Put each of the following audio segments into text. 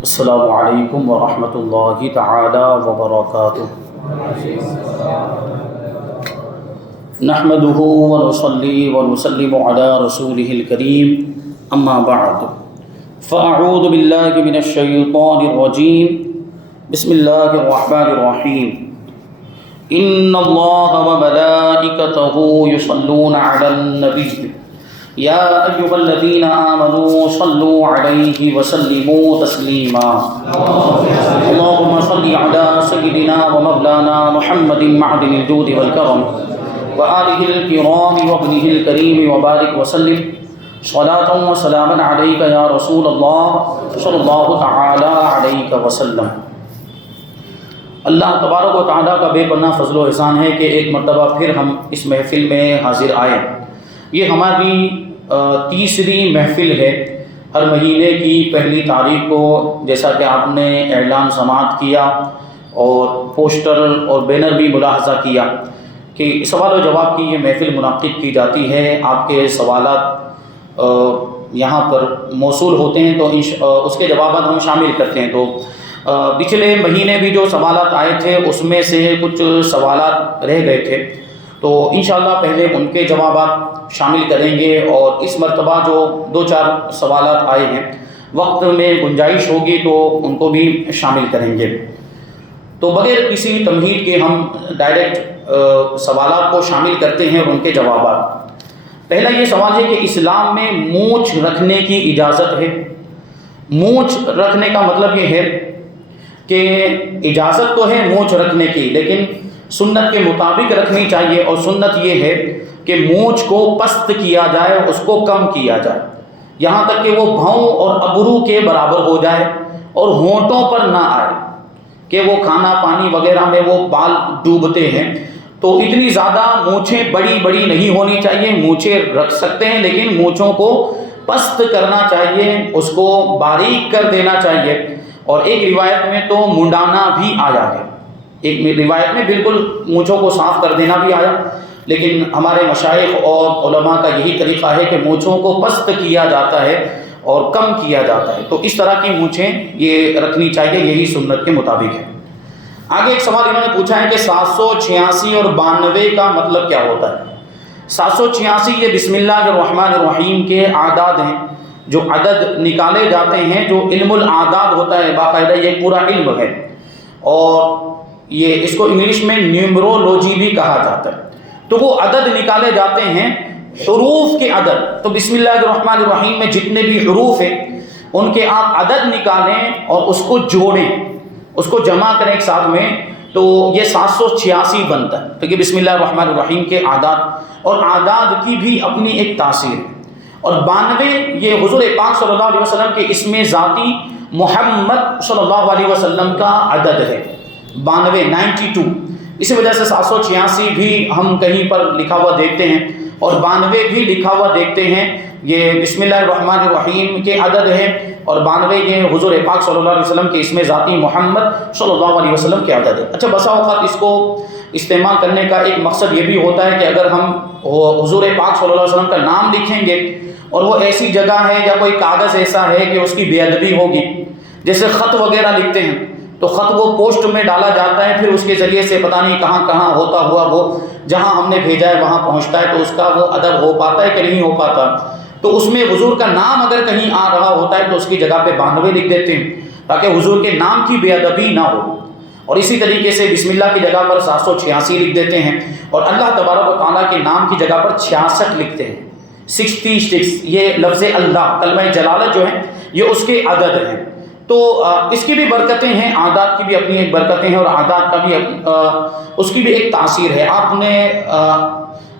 السلام علیکم ورحمۃ اللہ تعالی وبرکاتہ۔ نحمده ونصلي ونسلم على رسوله الكريم اما بعد فاعوذ باللہ من الشیطان الرجیم بسم اللہ الرحمن الرحیم ان اللہ وملائکته يصلون على النبی یا ایھا الذین آمنوا صلوا علیہ وسلموا تسلیما اللهم صل علی سیدنا ومولانا محمد معدن الجود والکرم وآلہ الکرام وابنہ الکریم وبارک وسلم صلاۃ وسلاما علیک یا رسول اللہ صلی اللہ تعالی علیہ وسلم۔ اللہ تبارک و تعالیٰ کا بے پناہ فضل و احسان ہے کہ ایک مرتبہ پھر ہم اس محفل میں حاضر آئے۔ یہ ہماری تیسری محفل ہے۔ ہر مہینے کی پہلی تاریخ کو جیسا کہ آپ نے اعلان سماعت کیا اور پوسٹر اور بینر بھی ملاحظہ کیا کہ سوال و جواب کی یہ محفل منعقد کی جاتی ہے۔ آپ کے سوالات یہاں پر موصول ہوتے ہیں تو اس کے جوابات ہم شامل کرتے ہیں۔ تو پچھلے مہینے بھی جو سوالات آئے تھے اس میں سے کچھ سوالات رہ گئے تھے، تو انشاءاللہ پہلے ان کے جوابات شامل کریں گے، اور اس مرتبہ جو 2-4 سوالات آئے ہیں وقت میں گنجائش ہوگی تو ان کو بھی شامل کریں گے۔ تو بغیر کسی تمہید کے ہم ڈائریکٹ سوالات کو شامل کرتے ہیں اور ان کے جوابات۔ پہلا یہ سوال ہے کہ اسلام میں مونچھ رکھنے کی اجازت ہے؟ مونچھ رکھنے کا مطلب یہ ہے کہ اجازت تو ہے مونچھ رکھنے کی، لیکن سنت کے مطابق رکھنی چاہیے، اور سنت یہ ہے کہ مونچھ کو پست کیا جائے، اس کو کم کیا جائے، یہاں تک کہ وہ بھاؤں اور ابرو کے برابر ہو جائے اور ہونٹوں پر نہ آئے کہ وہ کھانا پانی وغیرہ میں وہ بال ڈوبتے ہیں۔ تو اتنی زیادہ مونچھیں بڑی بڑی نہیں ہونی چاہیے، مونچھیں رکھ سکتے ہیں لیکن مونچھوں کو پست کرنا چاہیے، اس کو باریک کر دینا چاہیے، اور ایک روایت میں تو منڈانا بھی آیا ہے، ایک روایت میں بالکل مونچھوں کو صاف کر دینا بھی آیا، لیکن ہمارے مشائخ اور علماء کا یہی طریقہ ہے کہ مونچھوں کو پست کیا جاتا ہے اور کم کیا جاتا ہے، تو اس طرح کی مونچھیں یہ رکھنی چاہیے، یہی سنت کے مطابق ہے۔ آگے ایک سوال انہوں نے پوچھا ہے کہ 786 اور 92 کا مطلب کیا ہوتا ہے؟ 786 یہ بسم اللہ الرحمن الرحیم کے اعداد ہیں، جو عدد نکالے جاتے ہیں، جو علم الاعداد ہوتا ہے، باقاعدہ یہ پورا علم ہے، اور یہ اس کو انگلش میں نیومرولوجی بھی کہا جاتا ہے۔ تو وہ عدد نکالے جاتے ہیں، حروف کے عدد۔ تو بسم اللہ الرحمن الرحیم میں جتنے بھی حروف ہیں ان کے آپ عدد نکالیں اور اس کو جوڑیں، اس کو جمع کریں ایک ساتھ میں، تو یہ 786 بنتا ہے۔ تو یہ بسم اللہ الرحمن الرحیم کے اعداد، اور اعداد کی بھی اپنی ایک تاثیر ہے۔ اور 92 یہ حضور پاک صلی اللہ علیہ وسلم کے اسم ذاتی محمد صلی اللہ علیہ وسلم کا عدد ہے، 92 اسی وجہ سے 786 بھی ہم کہیں پر لکھا ہوا دیکھتے ہیں، اور 92 بھی لکھا ہوا دیکھتے ہیں۔ یہ بسم اللہ الرحمن الرحیم کے عدد ہے، اور 92 یہ حضور پاک صلی اللہ علیہ وسلم کے اسم ذاتی محمد صلی اللہ علیہ وسلم کے عدد ہے۔ اچھا، بسا اوقات اس کو استعمال کرنے کا ایک مقصد یہ بھی ہوتا ہے کہ اگر ہم حضور پاک صلی اللہ علیہ وسلم کا نام لکھیں گے اور وہ ایسی جگہ ہے یا کوئی کاغذ ایسا ہے کہ اس کی بے ادبی ہوگی، جیسے خط وغیرہ لکھتے ہیں تو خط وہ پوسٹ میں ڈالا جاتا ہے، پھر اس کے ذریعے سے پتہ نہیں کہاں کہاں ہوتا ہوا وہ جہاں ہم نے بھیجا ہے وہاں پہنچتا ہے، تو اس کا وہ ادب ہو پاتا ہے کہ نہیں ہو پاتا۔ تو اس میں حضور کا نام اگر کہیں آ رہا ہوتا ہے تو اس کی جگہ پہ 92 لکھ دیتے ہیں تاکہ حضور کے نام کی بے ادبی نہ ہو، اور اسی طریقے سے بسم اللہ کی جگہ پر 786 لکھ دیتے ہیں، اور اللہ تبارک و تعالیٰ کے نام کی جگہ پر 66 لکھتے ہیں، 66۔ یہ لفظ اللہ، کلمہ جلالت جو ہے یہ اس کے عدد ہیں۔ تو اس کی بھی برکتیں ہیں، اعداد کی بھی اپنی ایک برکتیں ہیں، اور اعداد کا بھی اس کی بھی ایک تاثیر ہے۔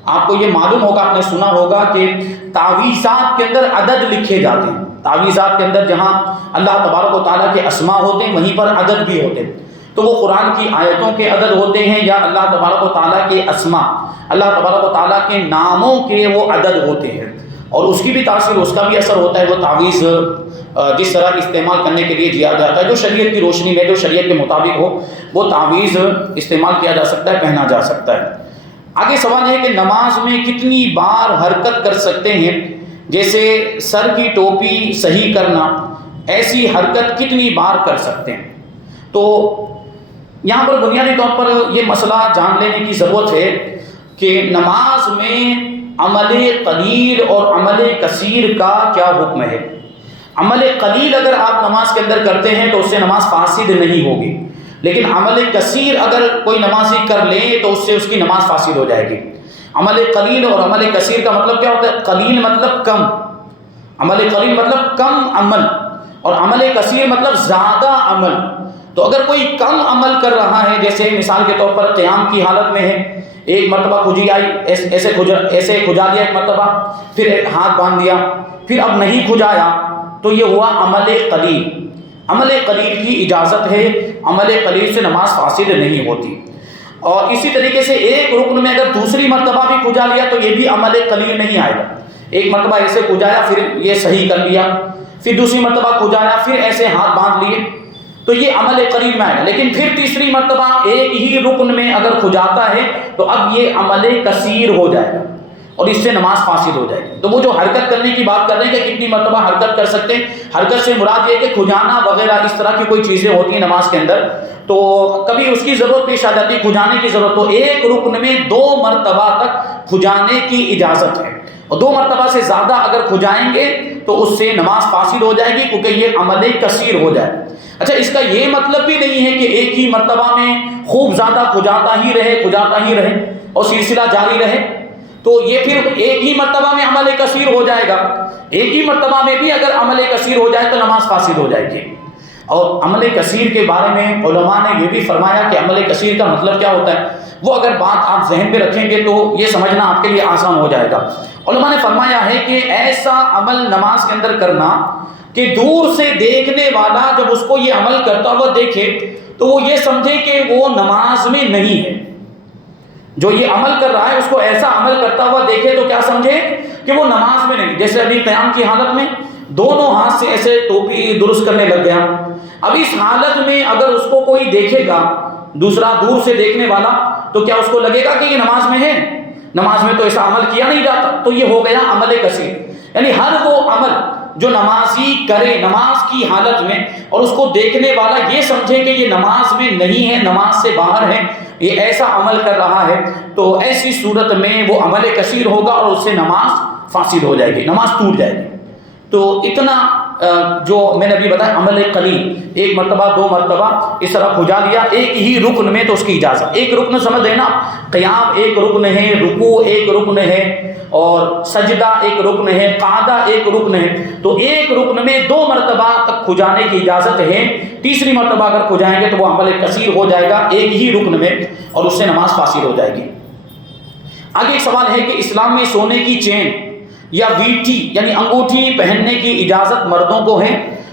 آپ کو یہ معلوم ہوگا، آپ نے سنا ہوگا کہ تعویذات کے اندر عدد لکھے جاتے ہیں۔ تعویذات کے اندر جہاں اللہ تبارک و تعالیٰ کے اسماء ہوتے ہیں وہیں پر عدد بھی ہوتے ہیں، تو وہ قرآن کی آیتوں کے عدد ہوتے ہیں یا اللہ تبارک و تعالیٰ کے اسماء، اللہ تبارک و تعالیٰ کے ناموں کے وہ عدد ہوتے ہیں، اور اس کی بھی تاثیر، اس کا بھی اثر ہوتا ہے۔ وہ تعویذ جس طرح استعمال کرنے کے لیے دیا جاتا ہے، جو شریعت کی روشنی میں، جو شریعت کے مطابق ہو، وہ تعویذ استعمال کیا جا سکتا ہے، پہنا جا سکتا ہے۔ آگے سوال یہ ہے کہ نماز میں کتنی بار حرکت کر سکتے ہیں؟ جیسے سر کی ٹوپی صحیح کرنا، ایسی حرکت کتنی بار کر سکتے ہیں؟ تو یہاں پر بنیادی طور پر یہ مسئلہ جان لینے کی ضرورت ہے کہ نماز میں عمل قلیل اور عمل کثیر کا کیا حکم ہے۔ عمل قلیل اگر آپ نماز کے اندر کرتے ہیں تو اس سے نماز فاسد نہیں ہوگی، لیکن عمل کثیر اگر کوئی نمازی کر لے تو اس سے اس کی نماز فاسد ہو جائے گی۔ عمل قلیل اور عمل کثیر کا مطلب کیا ہوتا ہے؟ قلیل مطلب کم، عمل قلیل مطلب کم عمل، اور عمل کثیر مطلب زیادہ عمل۔ تو اگر کوئی کم عمل کر رہا ہے، جیسے مثال کے طور پر قیام کی حالت میں ہے، ایک مرتبہ کھجی آئی، ایسے کھجا دیا ایک مرتبہ، پھر ہاتھ باندھ دیا، پھر اب نہیں کھجایا، تو یہ ہوا عمل قلیل۔ عمل قلیل کی اجازت ہے، عمل قلیل سے نماز فاسد نہیں ہوتی۔ اور اسی طریقے سے ایک رکن میں اگر دوسری مرتبہ بھی کھجا لیا تو یہ بھی عمل قلیل نہیں آئے گا۔ ایک مرتبہ ایسے کھجایا، پھر یہ صحیح کر لیا، پھر دوسری مرتبہ کھجایا، پھر ایسے ہاتھ باندھ لیے، تو یہ عمل قلیل میں آئے گا۔ لیکن پھر تیسری مرتبہ ایک ہی رکن میں اگر کھجاتا ہے تو اب یہ عمل کثیر ہو جائے گا اور اس سے نماز فاسد ہو جائے گی۔ تو وہ جو حرکت کرنے کی بات کر رہے ہیں کہ کتنی مرتبہ حرکت کر سکتے ہیں، حرکت سے مراد یہ کہ کھجانا وغیرہ اس طرح کی کوئی چیزیں ہوتی ہیں نماز کے اندر، تو کبھی اس کی ضرورت پیش آ جاتی ہے کھجانے کی ضرورت، تو ایک رکن میں 2 مرتبہ تک کھجانے کی اجازت ہے، اور 2 مرتبہ سے زیادہ اگر کھجائیں گے تو اس سے نماز فاسد ہو جائے گی، کیونکہ یہ عمل کثیر ہو جائے۔ اچھا، اس کا یہ مطلب بھی نہیں ہے کہ ایک ہی مرتبہ میں خوب زیادہ کھجاتا ہی رہے اور سلسلہ جاری رہے، تو یہ پھر ایک ہی مرتبہ میں عمل کثیر ہو جائے گا۔ ایک ہی مرتبہ میں بھی اگر عمل کثیر ہو جائے تو نماز فاسد ہو جائے گی۔ اور عمل کثیر کے بارے میں علماء نے یہ بھی فرمایا کہ عمل کثیر کا مطلب کیا ہوتا ہے، وہ اگر بات آپ ذہن پہ رکھیں گے تو یہ سمجھنا آپ کے لیے آسان ہو جائے گا۔ علماء نے فرمایا ہے کہ ایسا عمل نماز کے اندر کرنا کہ دور سے دیکھنے والا جب اس کو یہ عمل کرتا ہوا دیکھے تو وہ یہ سمجھے کہ وہ نماز میں نہیں ہے۔ جو یہ عمل کر رہا ہے اس کو ایسا عمل کرتا ہوا دیکھے تو کیا سمجھے کہ وہ نماز میں نہیں۔ جیسے ابھی قیام کی حالت میں دونوں ہاتھ سے ایسے ٹوپی درست کرنے لگ گیا، اب اس حالت میں اگر اس کو کوئی دیکھے گا، دوسرا دور سے دیکھنے والا، تو کیا اس کو لگے گا کہ یہ نماز میں ہے؟ نماز میں تو ایسا عمل کیا نہیں جاتا، تو یہ ہو گیا عمل کثیر۔ یعنی ہر وہ عمل جو نمازی کرے نماز کی حالت میں اور اس کو دیکھنے والا یہ سمجھے کہ یہ نماز میں نہیں ہے، نماز سے باہر ہے، یہ ایسا عمل کر رہا ہے، تو ایسی صورت میں وہ عمل کثیر ہوگا اور اس سے نماز فاسد ہو جائے گی، نماز ٹوٹ جائے گی۔ تو اتنا جو میں نے ابھی بتایا عمل قلیل، ایک مرتبہ 2 مرتبہ اس طرح کھجا لیا ایک ہی رکن میں تو اس کی اجازت۔ ایک رکن سمجھ لینا، قیام ایک رکن ہے، رکوع ایک رکن ہے، اور سجدہ ایک رکن ہے، قعدہ ایک رکن ہے، تو ایک رکن میں 2 مرتبہ تک کھجانے کی اجازت ہے۔ تیسری مرتبہ اگر کھجائیں گے تو وہ عمل کثیر ہو جائے گا ایک ہی رکن میں اور اس سے نماز فاسد ہو جائے گی۔ آگے ایک سوال ہے کہ اسلام میں سونے کی چین یا ویٹھی یعنی انگوٹھی پہننے کی اجازت مردوں کو ہے؟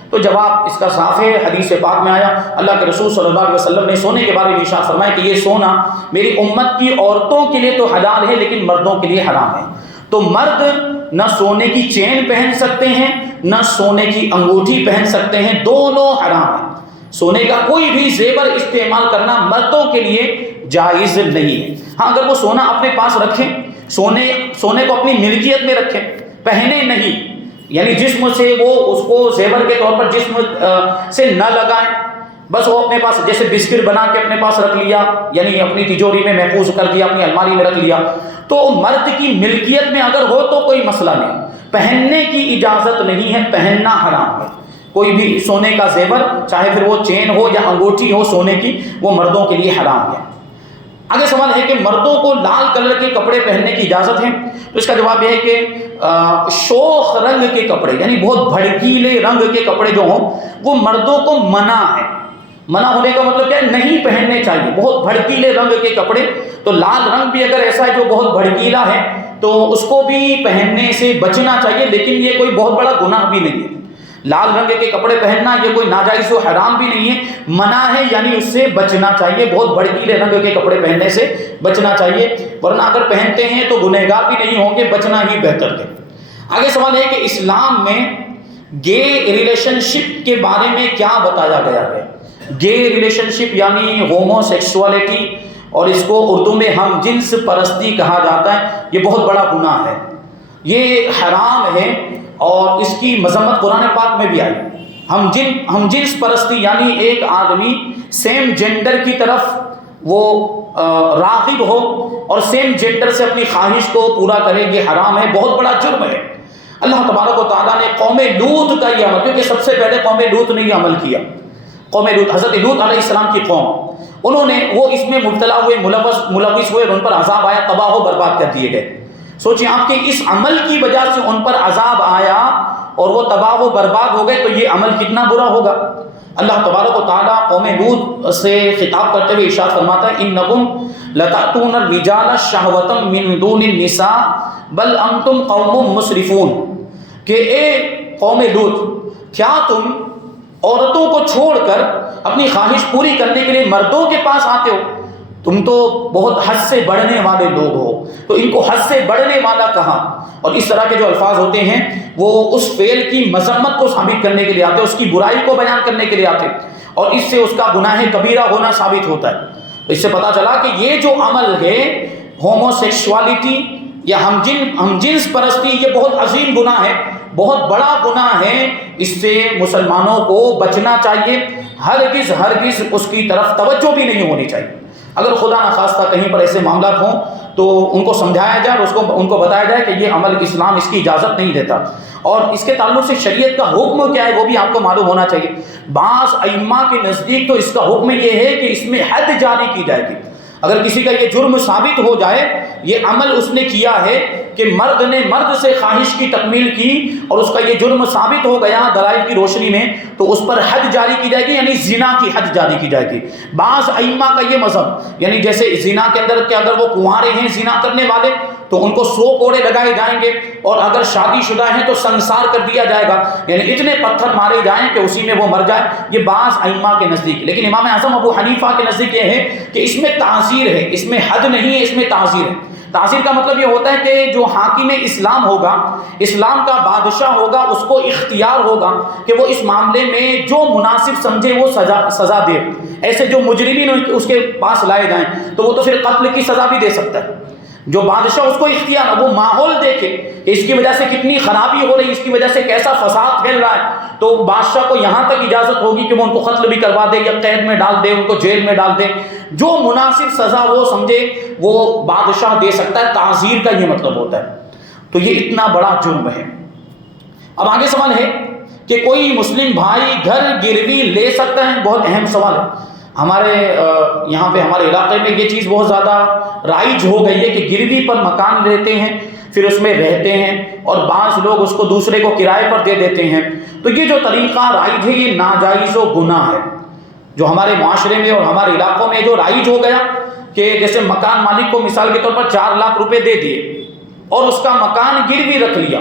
تو جواب اس کا صاف ہے، حدیث پاک میں آیا، اللہ کے رسول صلی اللہ علیہ وسلم نے سونے کے بارے میں ارشاد فرمایا کہ یہ سونا میری امت کی عورتوں کے لیے تو حلال ہے لیکن مردوں کے لیے حرام ہے۔ تو مرد نہ سونے کی چین پہن سکتے ہیں نہ سونے کی انگوٹھی پہن سکتے ہیں، دونوں حرام ہیں۔ سونے کا کوئی بھی زیور استعمال کرنا مردوں کے لیے جائز نہیں ہے۔ ہاں، اگر وہ سونا اپنے پاس رکھیں، سونے کو اپنی ملکیت میں رکھیں، پہنے نہیں، یعنی جسم سے وہ اس کو زیور کے طور پر جسم سے نہ لگائیں، بس وہ اپنے پاس جیسے بسکٹ بنا کے اپنے پاس رکھ لیا، یعنی اپنی تجوری میں محفوظ کر دیا، اپنی الماری میں رکھ لیا، تو مرد کی ملکیت میں اگر ہو تو کوئی مسئلہ نہیں، پہننے کی اجازت نہیں ہے، پہننا حرام ہے۔ کوئی بھی سونے کا زیور، چاہے پھر وہ چین ہو یا انگوٹھی ہو سونے کی، وہ مردوں کے لیے حرام ہے۔ آگے سوال ہے کہ مردوں کو لال کلر کے کپڑے پہننے کی اجازت ہے؟ تو اس کا جواب یہ ہے کہ شوخ رنگ کے کپڑے یعنی بہت بھڑکیلے رنگ کے کپڑے جو ہوں وہ مردوں کو منع ہے۔ منع ہونے کا مطلب کیا ہے؟ نہیں پہننے چاہیے بہت بھڑکیلے رنگ کے کپڑے۔ تو لال رنگ بھی اگر ایسا ہے جو بہت بھڑکیلا ہے تو اس کو بھی پہننے سے بچنا چاہیے، لیکن یہ کوئی بہت بڑا گناہ بھی نہیں ہے۔ لال رنگ کے کپڑے پہننا یہ کوئی ناجائز و حرام بھی نہیں ہے، منع ہے، یعنی اس سے بچنا چاہیے، بہت بھڑکیلے رنگ کے کپڑے پہننے سے بچنا چاہیے، ورنہ اگر پہنتے ہیں تو گنہگار بھی نہیں ہوں گے، بچنا ہی بہتر ہے۔ آگے سوال ہے کہ اسلام میں گے ریلیشن شپ کے بارے میں کیا بتایا گیا ہے؟ گے ریلیشن شپ یعنی ہومو سیکسولیٹی، اور اس کو اردو میں ہم جنس پرستی کہا جاتا ہے، یہ بہت بڑا گناہ ہے، یہ حرام ہے، اور اس کی مذمت قرآن پاک میں بھی آئی۔ ہم جنس پرستی یعنی ایک آدمی سیم جینڈر کی طرف وہ راغب ہو اور سیم جینڈر سے اپنی خواہش کو پورا کرے، یہ حرام ہے، بہت بڑا جرم ہے۔ اللہ تبارک و تعالیٰ نے قوم لوط کا یہ عمل، کیونکہ سب سے پہلے قوم لوط نے یہ عمل کیا، قوم لوط، حضرت لوط علیہ السلام کی قوم، انہوں نے وہ اس میں مبتلا ہوئے، ملوث ہوئے، ان پر عذاب آیا، تباہ و برباد کر دیے گئے۔ سوچیں آپ کے اس عمل کی وجہ سے ان پر عذاب آیا اور وہ تباہ و برباد ہو گئے، تو یہ عمل کتنا برا ہوگا۔ اللہ تبارک و تعالیٰ قوم لوط سے خطاب کرتے ہوئے ارشاد فرماتا ہے انکم لتأتون الرجال شہوۃ من دون النساء بل انتم قوم مسرفون، کہ اے قوم لوط، کیا تم عورتوں کو چھوڑ کر اپنی خواہش پوری کرنے کے لیے مردوں کے پاس آتے ہو؟ تم تو بہت حد سے بڑھنے والے لوگ ہو۔ تو ان کو حد سے بڑھنے والا کہا، اور اس طرح کے جو الفاظ ہوتے ہیں وہ اس فعل کی مذمت کو ثابت کرنے کے لیے آتے، اس کی برائی کو بیان کرنے کے لیے آتے، اور اس سے اس کا گناہ کبیرہ ہونا ثابت ہوتا ہے۔ تو اس سے پتہ چلا کہ یہ جو عمل ہے ہومو سیکشوالٹی یا ہم جنس پرستی، یہ بہت عظیم گناہ ہے، بہت بڑا گناہ ہے، اس سے مسلمانوں کو بچنا چاہیے، ہرگز اس کی طرف توجہ بھی نہیں ہونی چاہیے۔ اگر خدا نخواستہ کہیں پر ایسے معاملات ہوں تو ان کو سمجھایا جائے اور ان کو بتایا جائے کہ یہ عمل اسلام اس کی اجازت نہیں دیتا، اور اس کے تعلق سے شریعت کا حکم کیا ہے وہ بھی آپ کو معلوم ہونا چاہیے۔ بعض ائمہ کے نزدیک تو اس کا حکم یہ ہے کہ اس میں حد جاری کی جائے گی۔ اگر کسی کا یہ جرم ثابت ہو جائے، یہ عمل اس نے کیا ہے کہ مرد نے مرد سے خواہش کی تکمیل کی، اور اس کا یہ جرم ثابت ہو گیا دلائل کی روشنی میں، تو اس پر حد جاری کی جائے گی، یعنی زنا کی حد جاری کی جائے گی۔ بعض ائمہ کا یہ مذہب، یعنی جیسے زنا کے اندر کہ اگر وہ کنوارے ہیں زنا کرنے والے تو ان کو 100 کوڑے لگائے جائیں گے، اور اگر شادی شدہ ہیں تو سنسار کر دیا جائے گا، یعنی اتنے پتھر مارے جائیں کہ اسی میں وہ مر جائے۔ یہ بعض ائمہ کے نزدیک، لیکن امام اعظم ابو حنیفہ کے نزدیک یہ ہے کہ اس میں تعزیر ہے، اس میں حد نہیں ہے، اس میں تعزیر ہے۔ تعزیر کا مطلب یہ ہوتا ہے کہ جو حاکم اسلام ہوگا، اسلام کا بادشاہ ہوگا، اس کو اختیار ہوگا کہ وہ اس معاملے میں جو مناسب سمجھے وہ سزا دے۔ ایسے جو مجرمین اس کے پاس لائے جائیں تو وہ تو پھر قتل کی سزا بھی دے سکتا ہے۔ جو بادشاہ اس کو اختیار، وہ ماحول دیکھے کہ اس کی وجہ سے کتنی خرابی ہو رہی، اس کی وجہ سے کیسا فساد پھیل رہا ہے، تو بادشاہ کو یہاں تک اجازت ہوگی کہ وہ ان کو قتل بھی کروا دے یا قید میں ڈال دے، ان کو جیل میں ڈال دے۔ جو مناسب سزا وہ سمجھے وہ بادشاہ دے سکتا ہے۔ تعزیر کا یہ مطلب ہوتا ہے۔ تو یہ اتنا بڑا جرم ہے۔ اب آگے سوال ہے کہ کوئی مسلم بھائی گھر گروی لے سکتا ہے؟ بہت اہم سوال ہے۔ ہمارے یہاں پہ ہمارے علاقے میں یہ چیز بہت زیادہ رائج ہو گئی ہے کہ گروی پر مکان لیتے ہیں، پھر اس میں رہتے ہیں، اور بعض لوگ اس کو دوسرے کو کرائے پر دے دیتے ہیں۔ تو یہ جو طریقہ رائج ہے یہ ناجائز و گناہ ہے، جو ہمارے معاشرے میں اور ہمارے علاقوں میں جو رائج ہو گیا کہ جیسے مکان مالک کو مثال کے طور پر 4 لاکھ روپے دے دیے اور اس کا مکان گروی رکھ لیا،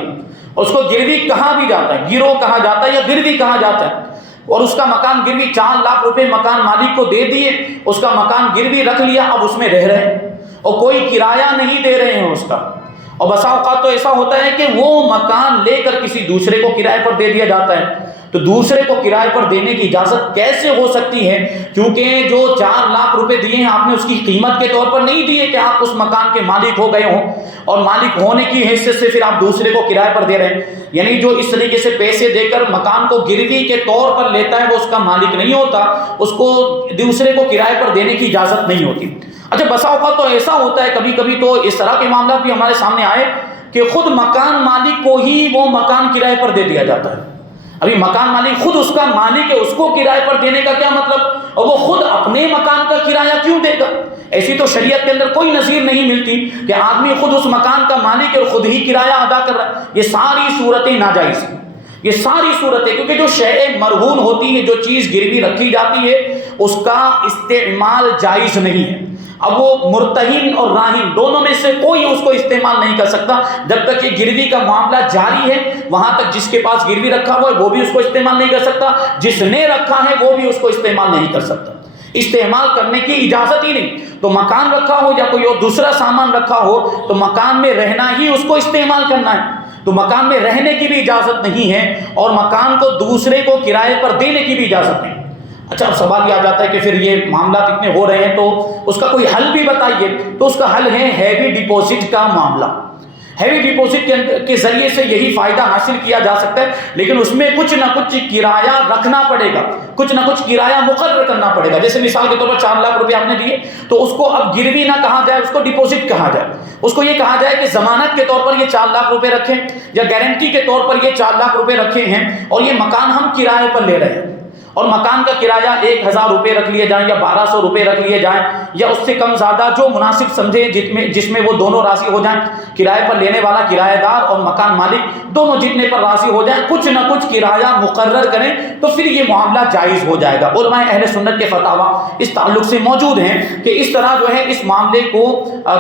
اس کو گروی کہا بھی جاتا ہے، گروہ کہا جاتا ہے یا گروی کہا جاتا ہے، اور اس کا مکان گروی 4 لاکھ روپے مکان مالک کو دے دیے، اس کا مکان گروی رکھ لیا، اب اس میں رہ رہے ہیں اور کوئی کرایہ نہیں دے رہے ہیں اس کا۔ اور بسا اوقات تو ایسا ہوتا ہے کہ وہ مکان لے کر کسی دوسرے کو کرائے پر دے دیا جاتا ہے۔ تو دوسرے کو کرائے پر دینے کی اجازت کیسے ہو سکتی ہے؟ کیونکہ جو 4 لاکھ روپے دیے ہیں آپ نے اس کی قیمت کے طور پر نہیں دیے کہ آپ اس مکان کے مالک ہو گئے ہوں، اور مالک ہونے کی حیثیت سے پھر آپ دوسرے کو کرائے پر دے رہے ہیں۔ یعنی جو اس طریقے سے پیسے دے کر مکان کو گروی کے طور پر لیتا ہے وہ اس کا مالک نہیں ہوتا، اس کو دوسرے کو کرائے پر دینے کی اجازت نہیں ہوتی۔ اچھا بسا اوقات تو ایسا ہوتا ہے کبھی کبھی تو اس طرح کے معاملات بھی ہمارے سامنے آئے کہ خود مکان مالک کو ہی وہ مکان کرائے پر دے دیا جاتا ہے۔ ابھی مکان مالک خود اس کا مالک ہے، اس کو کرائے پر دینے کا کیا مطلب؟ اور وہ خود اپنے مکان کا کرایہ کیوں دے گا؟ ایسی تو شریعت کے اندر کوئی نظیر نہیں ملتی کہ آدمی خود اس مکان کا مالک ہے اور خود ہی کرایہ ادا کر رہا ہے۔ یہ ساری صورتیں ناجائز ہیں، یہ ساری صورتیں، کیونکہ جو شے مرہون ہوتی ہے، جو چیز گروی رکھی جاتی ہے، اس کا استعمال جائز نہیں ہے۔ اب وہ مرتہن اور راہن دونوں میں سے کوئی اس کو استعمال نہیں کر سکتا جب تک یہ گروی کا معاملہ جاری ہے۔ وہاں تک جس کے پاس گروی رکھا ہوا ہے وہ بھی اس کو استعمال نہیں کر سکتا، جس نے رکھا ہے وہ بھی اس کو استعمال نہیں کر سکتا۔ استعمال کرنے کی اجازت ہی نہیں۔ تو مکان رکھا ہو یا کوئی اور دوسرا سامان رکھا ہو تو مکان میں رہنا ہی اس کو استعمال کرنا ہے، تو مکان میں رہنے کی بھی اجازت نہیں ہے، اور مکان کو دوسرے کو کرائے پر دینے کی بھی اجازت نہیں۔ اچھا اب سوال یہ آ جاتا ہے کہ پھر یہ معاملات اتنے ہو رہے ہیں تو اس کا کوئی حل بھی بتائیے۔ تو اس کا حل ہے ہیوی ڈپوزٹ کا معاملہ۔ ہیوی ڈپوزٹ کے ذریعے سے یہی فائدہ حاصل کیا جا سکتا ہے، لیکن اس میں کچھ نہ کچھ کرایہ رکھنا پڑے گا، کچھ نہ کچھ کرایہ مقرر کرنا پڑے گا. جیسے مثال کے طور پر 4 لاکھ روپے آپ نے دیے، تو اس کو اب گروی نہ کہا جائے، اس کو ڈپوزٹ کہا جائے. اس کو یہ کہا جائے کہ ضمانت کے طور پر یہ 4 لاکھ روپے رکھیں، یا گارنٹی کے طور پر یہ 4 لاکھ روپے رکھے ہیں، اور یہ مکان ہم کرائے پر لے رہے ہیں، اور مکان کا کرایہ 1000 روپے رکھ لیے جائیں یا 1200 روپے رکھ لیے جائیں، یا اس سے کم زیادہ جو مناسب سمجھے، جس میں وہ دونوں راضی ہو جائیں. کرائے پر لینے والا کرایہ دار اور مکان مالک دونوں جتنے پر راضی ہو جائیں، کچھ نہ کچھ کرایہ مقرر کریں، تو پھر یہ معاملہ جائز ہو جائے گا. علماء اہل سنت کے فتاوی اس تعلق سے موجود ہیں کہ اس طرح جو ہے اس معاملے کو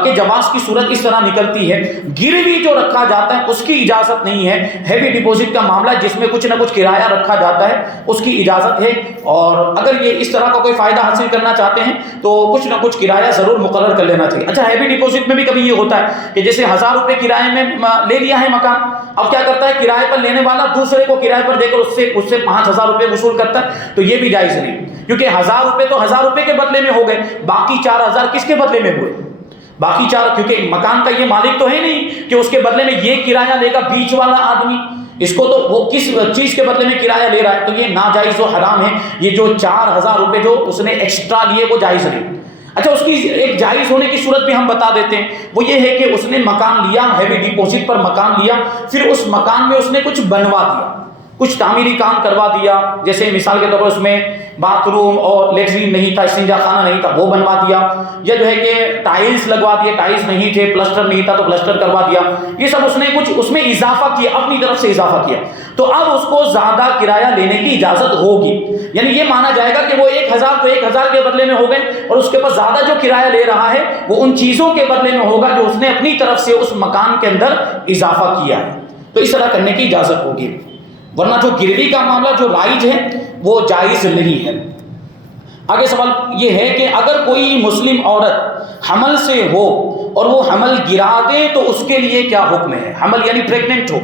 کہ جواز کی صورت اس طرح نکلتی ہے. گروی جو رکھا جاتا ہے اس کی اجازت نہیں ہے. ہیوی ڈپوزٹ کا معاملہ جس میں کچھ نہ کچھ کرایہ رکھا جاتا ہے اس کی اجازت ہے. اور اگر یہ اس طرح کا کوئی فائدہ حاصل کرنا چاہتے ہیں تو کچھ نہ کچھ کرایہ ضرور مقرر کر لینا چاہیے. اچھا، ہیوی ڈپوزٹ میں بھی کبھی یہ ہوتا ہے کہ جیسے 1000 روپے کرائے میں لے لیا ہے مکان، اب کیا کرتا ہے کرائے پر لینے والا دوسرے کو کرائے پر دے کر اس سے 5000 روپے وصول کرتا ہے، تو یہ بھی جائز نہیں، کیونکہ 1000 روپے تو 1000 روپے کے بدلے میں ہو گئے، باقی 4000 کس کے بدلے میں ہوئے؟ باقی 4، کیونکہ مکان کا یہ مالک تو ہے نہیں کہ اس کے بدلے میں یہ کرایہ لے گا بیچ والا آدمی، اس کو تو وہ کس چیز کے بدلے میں کرایہ لے رہا ہے، تو یہ ناجائز و حرام ہے. یہ جو 4000 روپے جو اس نے ایکسٹرا لیے وہ جائز نہیں. اچھا، اس کی ایک جائز ہونے کی صورت بھی ہم بتا دیتے ہیں، وہ یہ ہے کہ اس نے مکان لیا، ہیوی ڈپوزٹ پر مکان لیا، پھر اس مکان میں اس نے کچھ بنوا دیا، کچھ تعمیری کام کروا دیا. جیسے مثال کے طور پر اس میں باتھ روم اور لیٹرین نہیں تھا، استنجا خانہ نہیں تھا، وہ بنوا دیا، یا جو ہے کہ ٹائلز لگوا دیے، ٹائلز نہیں تھے، پلسٹر نہیں تھا تو پلسٹر کروا دیا. یہ سب اس نے کچھ اس میں اضافہ کیا، اپنی طرف سے اضافہ کیا، تو اب اس کو زیادہ کرایہ لینے کی اجازت ہوگی. یعنی یہ مانا جائے گا کہ وہ 1000 تو 1000 کے بدلے میں ہو گئے، اور اس کے پاس زیادہ جو کرایہ لے رہا ہے وہ ان چیزوں کے بدلے میں ہوگا جو اس نے اپنی طرف سے اس مکان کے اندر اضافہ کیا ہے. تو اس طرح کرنے کی اجازت ہوگی، ورنہ جو گروی کا معاملہ جو رائج ہے وہ جائز نہیں ہے. آگے سوال یہ ہے کہ اگر کوئی مسلم عورت حمل سے ہو اور وہ حمل گرا دے تو اس کے لیے کیا حکم ہے؟ حمل یعنی پریگننٹ ہو،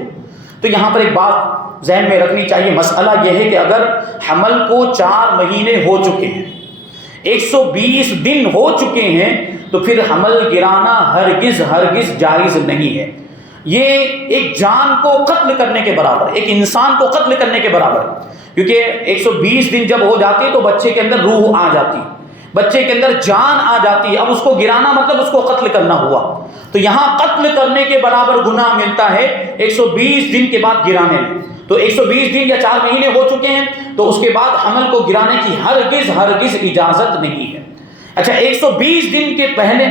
تو یہاں پر ایک بات ذہن میں رکھنی چاہیے. مسئلہ یہ ہے کہ اگر حمل کو 4 مہینے ہو چکے ہیں، 120 دن ہو چکے ہیں، تو پھر حمل گرانا ہرگز جائز نہیں ہے. یہ ایک جان کو قتل کرنے کے برابر، ایک انسان کو قتل کرنے کے برابر، کیونکہ 120 دن جب ہو جاتے تو بچے کے اندر روح آ جاتی، بچے کے اندر جان آ جاتی. اب اس کو گرانا مطلب اس کو قتل کرنا ہوا، تو یہاں قتل کرنے کے برابر گناہ ملتا ہے 120 دن کے بعد گرانے میں. تو 120 دن یا 4 مہینے ہو چکے ہیں تو اس کے بعد حمل کو گرانے کی ہرگز اجازت نہیں ہے. اچھا، 120 دن کے پہلے،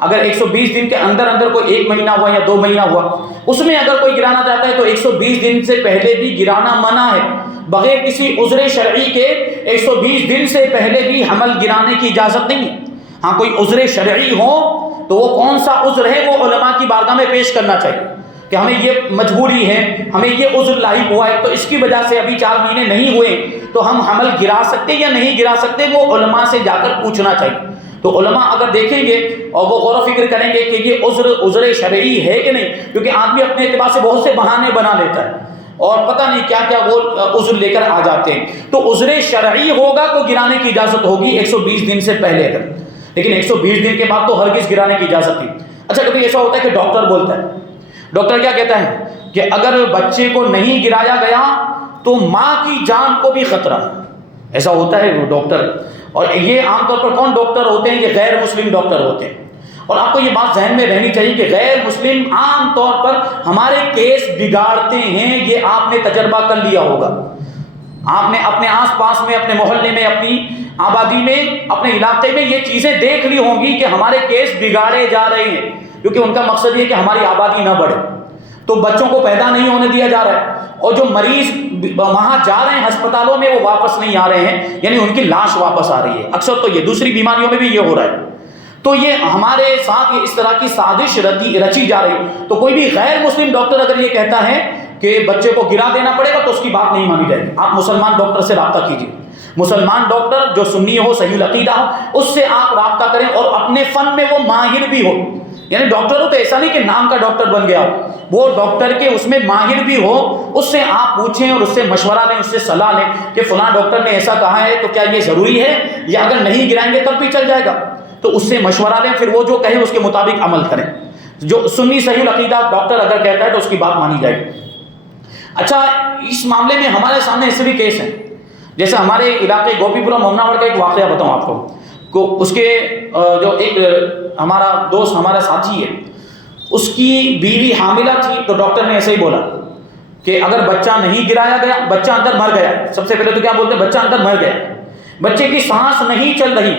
اگر 120 دن کے اندر کوئی 1 مہینہ ہوا یا 2 مہینہ ہوا، اس میں اگر کوئی گرانا چاہتا ہے تو 120 دن سے پہلے بھی گرانا منع ہے. بغیر کسی عذر شرعی کے 120 دن سے پہلے بھی حمل گرانے کی اجازت نہیں ہے. ہاں کوئی عذر شرعی ہو تو وہ کون سا عذر ہے وہ علماء کی بارگاہ میں پیش کرنا چاہیے کہ ہمیں یہ مجبوری ہے، ہمیں یہ عذر لاحق ہوا ہے، تو اس کی وجہ سے ابھی 4 مہینے نہیں ہوئے تو ہم حمل گرا سکتے یا نہیں گرا سکتے، وہ علماء سے جا کر پوچھنا چاہیے. تو علماء اگر دیکھیں گے اور وہ غور و فکر کریں گے کہ یہ عذر شرعی ہے کہ نہیں، کیونکہ آدمی اپنے اعتبار سے بہت سے بہانے بنا لیتا ہے اور پتہ نہیں کیا کیا وہ عذر لے کر آ جاتے ہیں، تو عذر شرعی ہوگا تو گرانے کی اجازت ہوگی 120 دن سے پہلے اگر، لیکن 120 دن کے بعد تو ہرگز گرانے کی اجازت نہیں. اچھا، کبھی ایسا ہوتا ہے کہ ڈاکٹر بولتا ہے، ڈاکٹر کیا کہتا ہے کہ اگر بچے کو نہیں گرایا گیا تو ماں کی جان کو بھی خطرہ ہے. ایسا ہوتا ہے وہ ڈاکٹر، اور یہ عام طور پر کون ڈاکٹر ہوتے ہیں؟ یہ غیر مسلم ڈاکٹر ہوتے ہیں. اور آپ کو یہ بات ذہن میں رہنی چاہیے کہ غیر مسلم عام طور پر ہمارے کیس بگاڑتے ہیں. یہ آپ نے تجربہ کر لیا ہوگا، آپ نے اپنے آس پاس میں، اپنے محلے میں، اپنی آبادی میں، اپنے علاقے میں یہ چیزیں دیکھ لی ہوں گی کہ ہمارے کیس بگاڑے جا رہے ہیں، کیونکہ ان کا مقصد یہ کہ ہماری آبادی نہ بڑھے، تو بچوں کو پیدا نہیں ہونے دیا جا رہا ہے، اور جو مریض وہاں جا رہے ہیں ہسپتالوں میں وہ واپس نہیں آ رہے ہیں، یعنی ان کی لاش واپس آ رہی ہے. اکثر تو یہ دوسری بیماریوں میں بھی یہ ہو رہا ہے. تو یہ ہمارے ساتھ یہ اس طرح کی سازش رچی جا رہی ہے. تو کوئی بھی غیر مسلم ڈاکٹر اگر یہ کہتا ہے کہ بچے کو گرا دینا پڑے گا تو اس کی بات نہیں مانی جائے گی. آپ مسلمان ڈاکٹر سے رابطہ کیجیے، مسلمان ڈاکٹر جو سنی ہو، صحیح العقیدہ ہو، اس سے آپ رابطہ کریں اور اپنے فن میں وہ ماہر بھی ہو. یعنی ڈاکٹر ہو تو ایسا نہیں کہ نام کا ڈاکٹر بن گیا ہو، وہ ڈاکٹر کے اس میں ماہر بھی ہو، اس سے آپ پوچھیں اور اس سے مشورہ لیں، اس سے صلاح لیں کہ فلاں ڈاکٹر نے ایسا کہا ہے تو کیا یہ ضروری ہے، یا اگر نہیں گرائیں گے تب بھی چل جائے گا، تو اس سے مشورہ لیں، پھر وہ جو کہے اس کے مطابق عمل کریں. جو سنی صحیح العقیدہ ڈاکٹر اگر کہتا ہے تو اس کی بات مانی جائے گی۔ اچھا، اس معاملے میں ہمارے سامنے ایسے بھی کیس ہیں، جیسے ہمارے علاقے گوپی پورہ مومناوڑ کا ایک واقعہ بتاؤں آپ کو، اس کے جو ایک ہمارا دوست، ہمارا ساتھی ہے، اس کی بیوی حاملہ تھی، تو ڈاکٹر نے ایسے ہی بولا کہ اگر بچہ نہیں گرایا گیا، بچہ اندر مر گیا۔ سب سے پہلے تو کیا بولتے ہیں؟ بچہ اندر مر گیا، بچے کی سانس نہیں چل رہی۔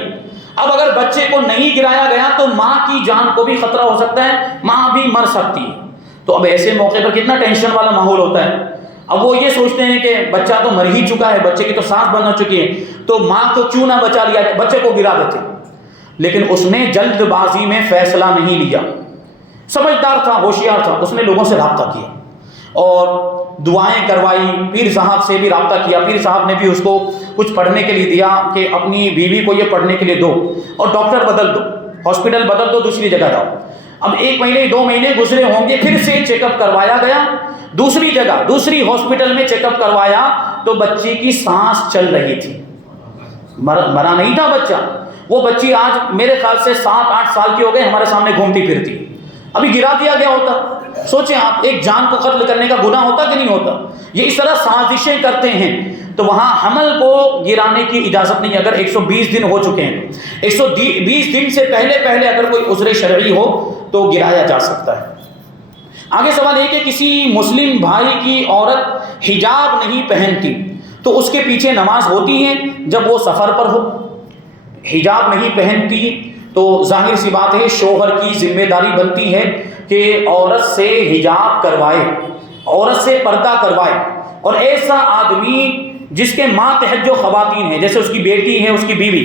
اب اگر بچے کو نہیں گرایا گیا تو ماں کی جان کو بھی خطرہ ہو سکتا ہے، ماں بھی مر سکتی ہے۔ تو اب ایسے موقع پر کتنا ٹینشن والا ماحول ہوتا ہے۔ اب وہ یہ سوچتے ہیں کہ بچہ تو مر ہی چکا ہے، بچے کی تو سانس بند ہو چکی ہے، تو ماں کو کیوں نہ بچا لیا جائے، بچے کو گرا دیتے۔ لیکن اس نے جلد بازی میں فیصلہ نہیں لیا، سمجھدار تھا، ہوشیار تھا، اس نے لوگوں سے رابطہ کیا اور دعائیں کروائی، پیر صاحب سے بھی رابطہ کیا، پیر صاحب نے بھی اس کو کچھ پڑھنے کے لیے دیا کہ اپنی بیوی کو یہ پڑھنے کے لیے دو، اور ڈاکٹر بدل دو، ہاسپٹل بدل دو، دوسری جگہ جاؤ۔ اب 1 مہینے 2 مہینے گزرے ہوں گے، پھر سے چیک اپ کروایا گیا، دوسری جگہ دوسری ہاسپٹل میں چیک اپ کروایا تو بچی کی سانس چل رہی تھی، مرا نہیں تھا بچہ۔ وہ بچی آج میرے خیال سے 7-8 سال کی ہو گئے، ہمارے سامنے گھومتی پھرتی۔ ابھی گرا دیا گیا ہوتا، سوچیں آپ، ایک جان کو قتل کرنے کا گناہ ہوتا کہ نہیں ہوتا؟ یہ اس طرح سازشیں کرتے ہیں، تو وہاں حمل کو گرانے کی اجازت نہیں۔ اگر 120 دن ہو چکے ہیں، 120 دن سے پہلے اگر کوئی عذر شرعی ہو تو گرایا جا سکتا ہے۔ آگے سوال یہ کہ کسی مسلم بھائی کی عورت حجاب نہیں پہنتی تو اس کے پیچھے نماز ہوتی ہے جب وہ سفر پر ہو؟ حجاب نہیں پہنتی تو ظاہر سی بات ہے شوہر کی ذمہ داری بنتی ہے کہ عورت سے حجاب کروائے، عورت سے پردہ کروائے، اور ایسا آدمی جس کے ماتحت جو خواتین ہیں، جیسے اس کی بیٹی ہے، اس کی بیوی،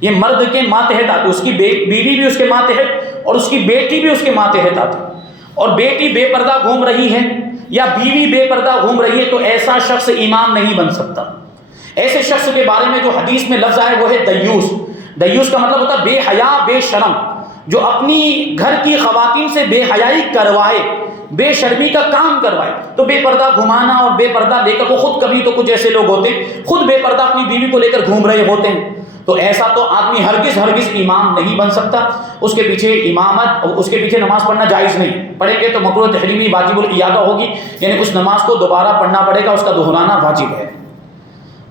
یہ مرد کے ماتحت آتی، اس کی بیوی بھی اس کے ماتحت اور اس کی بیٹی بھی اس کے ماتحت آتی، اور بیٹی بے پردہ گھوم رہی ہے یا بیوی بے پردہ گھوم رہی ہے تو ایسا شخص امام نہیں بن سکتا۔ ایسے شخص کے بارے میں جو حدیث میں لفظ آئے وہ ہے دیوس۔ دیوس کا مطلب ہوتا ہے بے حیا بے شرم، جو اپنی گھر کی خواتین سے بے حیائی کروائے، بے شرمی کا کام کروائے۔ تو بے پردہ گھمانا اور بے پردہ لے کر، وہ خود کبھی تو کچھ ایسے لوگ ہوتے ہیں خود بے پردہ اپنی بیوی کو لے کر گھوم رہے ہوتے ہیں، تو ایسا تو آدمی ہرگز امام نہیں بن سکتا۔ اس کے پیچھے امامت، اس کے پیچھے نماز پڑھنا جائز نہیں، پڑھیں گے تو مکروہ تحریمی واجب الاعادہ ہوگی، یعنی اس نماز کو دوبارہ پڑھنا پڑے گا، اس کا دہرانا واجب ہے۔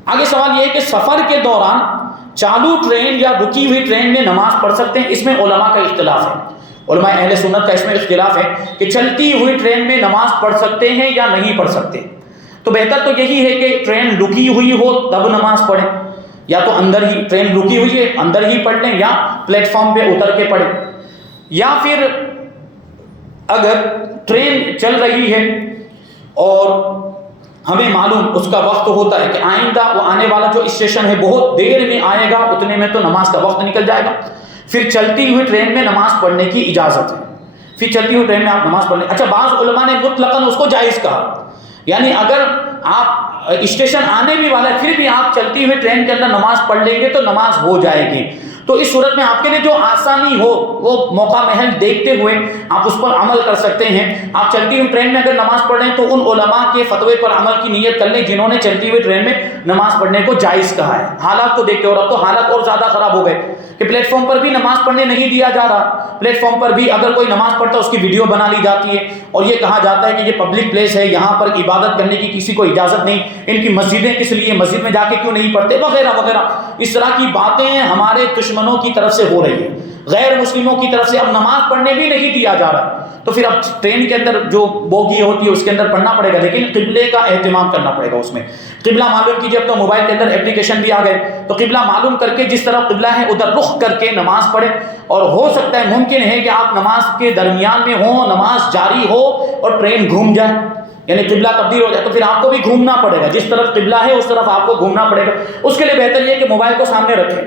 آگے سوال یہ ہے کہ سفر کے دوران چالو ٹرین یا رکی ہوئی ٹرین میں نماز پڑھ سکتے ہیں؟ اس میں علماء کا اختلاف ہے، علماء اہل سنت کا اس میں اختلاف ہے کہ چلتی ہوئی ٹرین میں نماز پڑھ سکتے ہیں یا نہیں پڑھ سکتے۔ تو بہتر تو یہی ہے کہ ٹرین رکی ہوئی ہو تب نماز پڑھیں، یا تو اندر ہی ٹرین رکی ہوئی ہے اندر ہی پڑھ لیں، یا پلیٹ فارم پہ اتر کے پڑھیں، یا پھر اگر ٹرین چل رہی ہے اور ہمیں معلوم اس کا وقت ہوتا ہے کہ آئندہ وہ آنے والا جو اسٹیشن ہے بہت دیر میں آئے گا، اتنے میں تو نماز کا وقت نکل جائے گا، پھر چلتی ہوئی ٹرین میں نماز پڑھنے کی اجازت ہے، پھر چلتی ہوئی ٹرین میں آپ نماز پڑھ لیں۔ اچھا، بعض علماء نے مطلقاً اس کو جائز کہا، یعنی اگر آپ اسٹیشن آنے بھی والا ہے پھر بھی آپ چلتی ہوئی ٹرین کے اندر نماز پڑھ لیں گے تو نماز ہو جائے گی۔ تو اس صورت میں آپ کے لیے جو آسانی ہو وہ موقع محل دیکھتے ہوئے آپ اس پر عمل کر سکتے ہیں۔ آپ چلتی ہوئی ٹرین میں اگر نماز پڑھ رہے ہیں تو ان علماء کے فتوے پر عمل کی نیت کر لیں جنہوں نے چلتی ہوئی ٹرین میں نماز پڑھنے کو جائز کہا ہے، حالات کو دیکھتے، اور اب تو حالات اور زیادہ خراب ہو گئے کہ پلیٹ فارم پر بھی نماز پڑھنے نہیں دیا جا رہا، پلیٹ فارم پر بھی اگر کوئی نماز پڑھتا ہے اس کی ویڈیو بنا لی جاتی ہے، اور یہ کہا جاتا ہے کہ یہ پبلک پلیس ہے، یہاں پر عبادت کرنے کی کسی کو اجازت نہیں، ان کی مسجدیں کس لیے، مسجد میں جا کے کیوں نہیں پڑھتے، وغیرہ وغیرہ۔ اس طرح کی باتیں ہمارے دشمنوں کی طرف سے ہو رہی ہے، غیر مسلموں کی طرف سے اب نماز پڑھنے بھی نہیں دیا جا رہا، تو پھر اب ٹرین کے اندر جو بوگی ہوتی ہے اس کے اندر پڑھنا پڑے گا، لیکن قبلے کا اہتمام کرنا پڑے گا، اس میں قبلہ معلوم کیجیے۔ اب تو موبائل کے اندر اپلیکیشن بھی آ گئے، تو قبلہ معلوم کر کے جس طرف قبلہ ہے ادھر رخ کر کے نماز پڑھیں، اور ہو سکتا ہے ممکن ہے کہ آپ نماز کے درمیان میں ہوں، نماز جاری ہو اور ٹرین گھوم جائے، یعنی قبلہ تبدیل ہو جائے، تو پھر آپ کو بھی گھومنا پڑے گا، جس طرف قبلہ ہے اس طرف آپ کو گھومنا پڑے گا۔ اس کے لیے بہتر یہ ہے کہ موبائل کو سامنے رکھیں،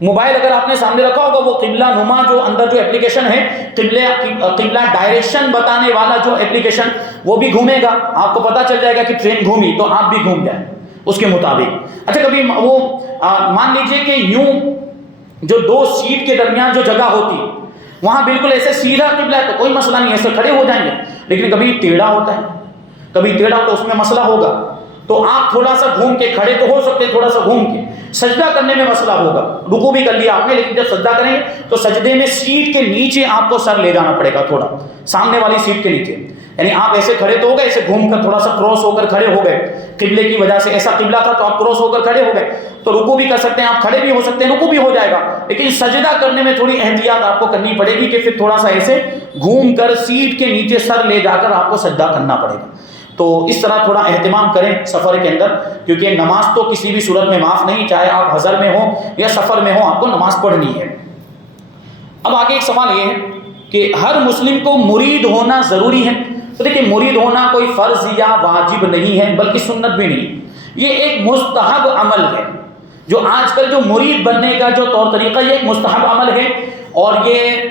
موبائل اگر آپ نے سامنے رکھا ہوگا وہ قبلہ نما جو اندر جو اپلیکیشن ہے، قبلہ ڈائریکشن بتانے والا جو اپلیکیشن، وہ بھی گھومے گا، آپ کو پتہ چل جائے گا کہ ٹرین گھومی تو آپ بھی گھوم جائیں اس کے مطابق۔ اچھا، کبھی وہ مان لیجئے کہ یوں جو دو سیٹ کے درمیان جو جگہ ہوتی ہے وہاں بالکل ایسے سیدھا قبلہ ہے تو کوئی مسئلہ نہیں، ایسے کھڑے ہو جائیں گے، لیکن کبھی ٹیڑھا ہوتا ہے، کبھی ٹیڑھا تو اس میں مسئلہ ہوگا، تو آپ تھوڑا سا گھوم کے کھڑے تو ہو سکتے ہیں، تھوڑا سا گھوم کے، سجدہ کرنے میں مسئلہ ہوگا، رکوع بھی کر لیا آپ نے، لیکن جب سجدہ کریں گے تو سجدے میں سیٹ کے نیچے آپ کو سر لے جانا پڑے گا، تھوڑا سامنے والی سیٹ کے نیچے، یعنی آپ ایسے کھڑے تو ہو گئے، ایسے گھوم کر تھوڑا سا کراس ہو کر کھڑے ہو گئے، قبلے کی وجہ سے ایسا قبلہ تھا تو آپ کراس ہو کر کھڑے ہو گئے، تو رکوع بھی کر سکتے ہیں آپ، کھڑے بھی ہو سکتے ہیں، رکوع بھی ہو جائے گا، لیکن سجدہ کرنے میں تھوڑی احتیاط آپ کو کرنی پڑے گی کہ پھر تھوڑا سا ایسے گھوم کر سیٹ کے نیچے سر لے جا کر آپ کو سجدہ کرنا پڑے گا۔ تو اس طرح تھوڑا اہتمام کریں سفر کے اندر، کیونکہ نماز تو کسی بھی صورت میں معاف نہیں، چاہے آپ حضر میں ہوں یا سفر میں ہوں، آپ کو نماز پڑھنی ہے۔ اب آگے ایک سوال یہ ہے کہ ہر مسلم کو مرید ہونا ضروری ہے؟ تو دیکھیں، مرید ہونا کوئی فرض یا واجب نہیں ہے، بلکہ سنت بھی نہیں، یہ ایک مستحب عمل ہے۔ جو آج کل جو مرید بننے کا جو طور طریقہ، یہ ایک مستحب عمل ہے، اور یہ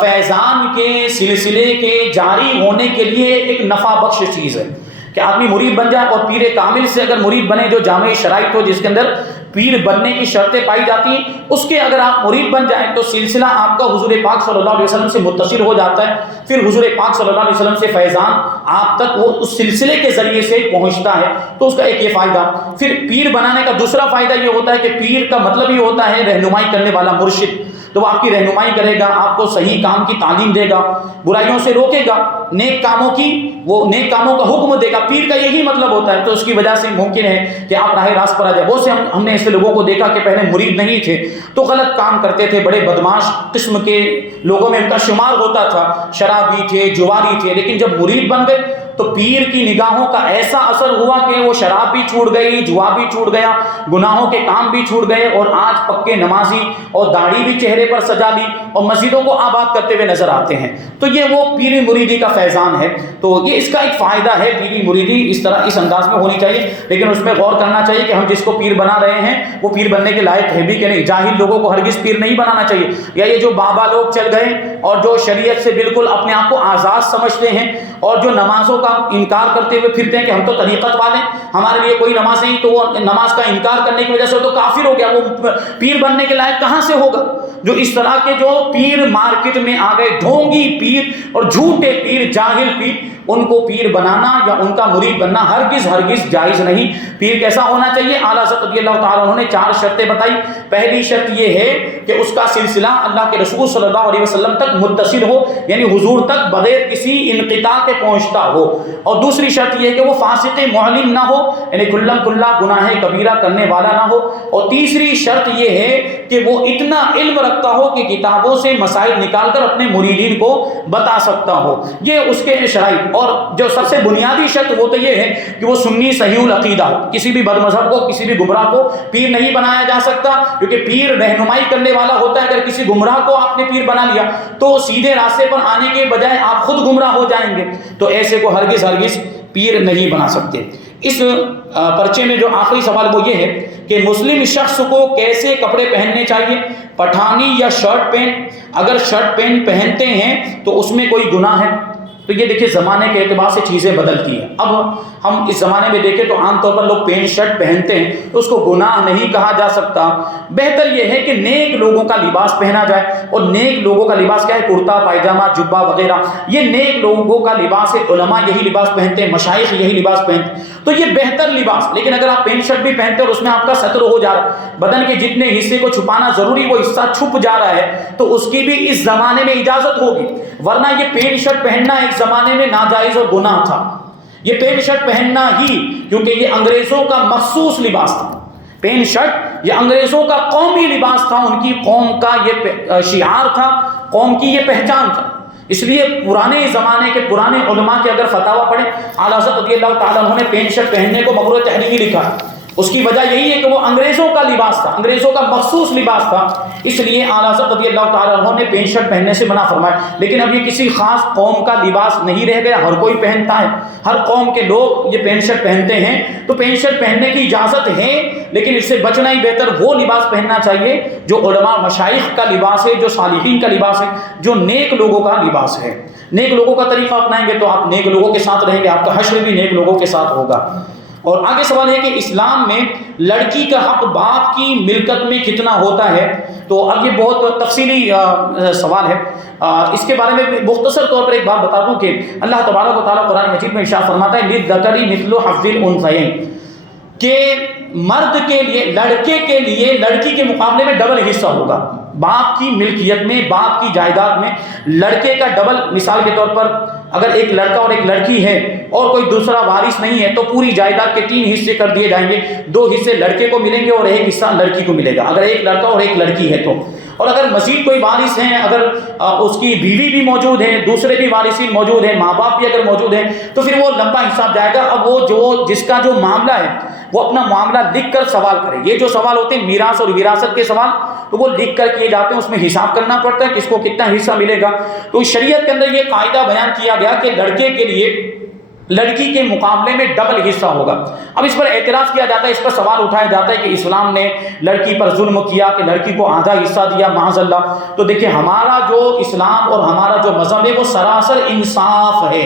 فیضان کے سلسلے کے جاری ہونے کے لیے ایک نفع بخش چیز ہے کہ آدمی مرید بن جائے، اور پیر کامل سے اگر مرید بنے، جو جامع شرائط ہو جس کے اندر پیر بننے کی شرطیں پائی جاتی ہیں، اس کے اگر آپ مرید بن جائیں تو سلسلہ آپ کا حضور پاک صلی اللہ علیہ وسلم سے متصل ہو جاتا ہے، پھر حضور پاک صلی اللہ علیہ وسلم سے فیضان آپ تک وہ اس سلسلے کے ذریعے سے پہنچتا ہے، تو اس کا ایک یہ فائدہ۔ پھر پیر بنانے کا دوسرا فائدہ یہ ہوتا ہے کہ پیر کا مطلب یہ ہوتا ہے رہنمائی کرنے والا مرشد، تو وہ آپ کی رہنمائی کرے گا، آپ کو صحیح کام کی تعلیم دے گا، برائیوں سے روکے گا، نیک کاموں کا حکم دے گا، پیر کا یہی مطلب ہوتا ہے۔ تو اس کی وجہ سے ممکن ہے کہ آپ راہ راست پر آ جائے۔ بہت سے ہم نے ایسے لوگوں کو دیکھا کہ پہلے مرید نہیں تھے تو غلط کام کرتے تھے، بڑے بدماش قسم کے لوگوں میں ان کا شمار ہوتا تھا، شرابی تھے، جواری تھے، لیکن جب مرید بن گئے تو پیر کی نگاہوں کا ایسا اثر ہوا کہ وہ شراب بھی چھوٹ گئی، جوا بھی چھوٹ گیا، گناہوں کے کام بھی چھوٹ گئے، اور آج پکے نمازی اور داڑھی بھی چہرے پر سجا لی اور مسجدوں کو آباد کرتے ہوئے نظر آتے ہیں۔ تو یہ وہ پیری مریدی کا فیضان ہے، تو یہ اس کا ایک فائدہ ہے۔ پیری مریدی اس طرح اس انداز میں ہونی چاہیے، لیکن اس میں غور کرنا چاہیے کہ ہم جس کو پیر بنا رہے ہیں وہ پیر بننے کے لائق ہے بھی کہ نہیں۔ جاہل لوگوں کو ہرگز پیر نہیں بنانا چاہیے، یا یہ جو بابا لوگ چل گئے اور جو شریعت سے بالکل اپنے آپ کو آزاد سمجھتے ہیں اور جو نمازوں کا انکار کرتے ہوئے پھرتے ہیں کہ ہم تو طریقت والے، ہمارے لیے کوئی نماز نہیں، تو وہ نماز کا انکار کرنے کی وجہ سے تو کافر ہو گیا، وہ پیر بننے کے لائق کہاں سے ہوگا؟ جو اس طرح کے جو پیر مارکیٹ میں آ گئے، ڈھونگی پیر اور جھوٹے پیر، جاہل پیر، ان کو پیر بنانا یا ان کا مرید بننا ہرگز جائز نہیں۔ پیر کیسا ہونا چاہیے؟ اعلیٰ حضرت رضی اللہ تعالیٰ عنہ نے 4 شرطیں بتائی۔ پہلی شرط یہ ہے کہ اس کا سلسلہ اللہ کے رسول صلی اللہ علیہ وسلم تک متصل ہو، یعنی حضور تک بغیر کسی انقطاع کے پہنچتا ہو، اور دوسری شرط یہ ہے کہ وہ فاسق معلن نہ ہو، یعنی کھلا گناہ کبیرہ کرنے والا نہ ہو، اور تیسری شرط یہ ہے کہ وہ اتنا علم رکھتا ہو کہ کتابوں سے مسائل نکال کر اپنے مریدین کو بتا سکتا ہو۔ یہ اس کے شرائط۔ اور جو سب سے بنیادی شرط وہ تو یہ ہے کہ وہ سنی صحیح العقیدہ ہو۔ کسی بھی بد مذہب کو، کسی بھی گمراہ کو پیر نہیں بنایا جا سکتا، کیونکہ پیر رہنمائی کرنے والا ہوتا ہے۔ اگر کسی گمراہ کو آپ نے پیر بنا لیا تو سیدھے راستے پر آنے کے بجائے آپ خود گمراہ ہو جائیں گے، تو ایسے کو ہرگز پیر نہیں بنا سکتے۔ اس پرچے میں جو آخری سوال وہ یہ ہے کہ مسلم شخص کو کیسے کپڑے پہننے چاہیے، پٹھانی یا شرٹ پینٹ؟ اگر شرٹ پینٹ پہنتے ہیں تو اس میں کوئی گناہ ہے؟ تو یہ دیکھیے زمانے کے اعتبار سے چیزیں بدلتی ہیں۔ اب ہم اس زمانے میں دیکھیں تو عام طور پر لوگ پینٹ شرٹ پہنتے ہیں تو اس کو گناہ نہیں کہا جا سکتا۔ بہتر یہ ہے کہ نیک لوگوں کا لباس پہنا جائے، اور نیک لوگوں کا لباس کیا ہے؟ کرتا پائجامہ، جبہ وغیرہ، یہ نیک لوگوں کا لباس ہے۔ علماء یہی لباس پہنتے ہیں، مشائخ یہی لباس پہنتے ہیں، تو یہ بہتر لباس۔ لیکن اگر آپ پینٹ شرٹ بھی پہنتے ہیں اور اس میں آپ کا ستر ہو جا رہا ہے، بدن کے جتنے حصے کو چھپانا ضروری وہ حصہ چھپ جا رہا ہے، تو اس کی بھی اس زمانے میں اجازت ہوگی، ورنہ یہ پینٹ شرٹ پہننا ایک زمانے میں ناجائز اور گناہ تھا۔ یہ پینٹ شرٹ پہننا ہی، کیونکہ یہ انگریزوں کا مخصوص لباس تھا۔ پینٹ شرٹ یہ انگریزوں کا قومی لباس تھا، ان کی قوم کا یہ شعار تھا، قوم کی یہ پہچان تھا۔ اس لیے پرانے زمانے کے پرانے علماء کے اگر فتاویٰ پڑھیں، اعلیٰ حضرت رضی اللہ تعالیٰ عنہ نے پینٹ شرٹ پہننے کو مکروہ تحریمی لکھا ہے۔ اس کی وجہ یہی ہے کہ وہ انگریزوں کا لباس تھا، انگریزوں کا مخصوص لباس تھا، اس لیے اعلیٰ حضرت رضی اللہ تعالیٰ عنہ نے پینٹ شرٹ پہننے سے منع فرمایا۔ لیکن اب یہ کسی خاص قوم کا لباس نہیں رہ گیا، ہر کوئی پہنتا ہے، ہر قوم کے لوگ یہ پینٹ شرٹ پہنتے ہیں، تو پینٹ شرٹ پہننے کی اجازت ہے، لیکن اس سے بچنا ہی بہتر۔ وہ لباس پہننا چاہیے جو علماء مشائخ کا لباس ہے، جو صالحین کا لباس ہے، جو نیک لوگوں کا لباس ہے۔ نیک لوگوں کا طریقہ اپنائیں گے تو آپ نیک لوگوں کے ساتھ رہیں گے، آپ کا حشر بھی نیک لوگوں کے ساتھ ہوگا۔ اور آگے سوال ہے کہ اسلام میں لڑکی کا حق باپ کی ملکت میں کتنا ہوتا ہے؟ تو اب یہ بہت تفصیلی سوال ہے، اس کے بارے میں مختصر طور پر ایک بات بتا دوں کہ اللہ تبارک و تعالیٰ قرآن مجید میں ارشاد فرماتا ہے للذکر مثل حظ الانثیین، کہ مرد کے لیے، لڑکے کے لیے لڑکی کے مقابلے میں ڈبل حصہ ہوگا. باپ کی ملکیت میں، باپ کی جائیداد میں لڑکے کا ڈبل. مثال کے طور پر اگر ایک لڑکا اور ایک لڑکی ہے اور کوئی دوسرا وارث نہیں ہے تو پوری جائیداد کے 3 حصے کر دیے جائیں گے. 2 حصے لڑکے کو ملیں گے اور 1 حصہ لڑکی کو ملے گا اگر ایک لڑکا اور ایک لڑکی ہے تو. اور اگر مزید کوئی وارث ہیں، اگر اس کی بیوی بھی موجود ہے، دوسرے بھی وارثین موجود ہیں، ماں باپ بھی اگر موجود ہیں تو پھر وہ لمبا حساب جائے گا. اب وہ جس کا جو معاملہ ہے وہ اپنا معاملہ لکھ کر سوال کرے. یہ جو سوال ہوتے ہیں میراث اور وراثت کے سوال تو وہ لکھ کر کیے جاتے ہیں، اس میں حساب کرنا پڑتا ہے کس کو کتنا حصہ ملے گا. تو شریعت کے اندر یہ قاعدہ بیان کیا گیا کہ لڑکے کے لیے لڑکی کے مقابلے میں ڈبل حصہ ہوگا. اب اس پر اعتراض کیا جاتا ہے، اس پر سوال اٹھایا جاتا ہے کہ اسلام نے لڑکی پر ظلم کیا کہ لڑکی کو آدھا حصہ دیا، معاذ اللہ. تو دیکھیں ہمارا جو اسلام اور ہمارا جو مذہب ہے وہ سراسر انصاف ہے،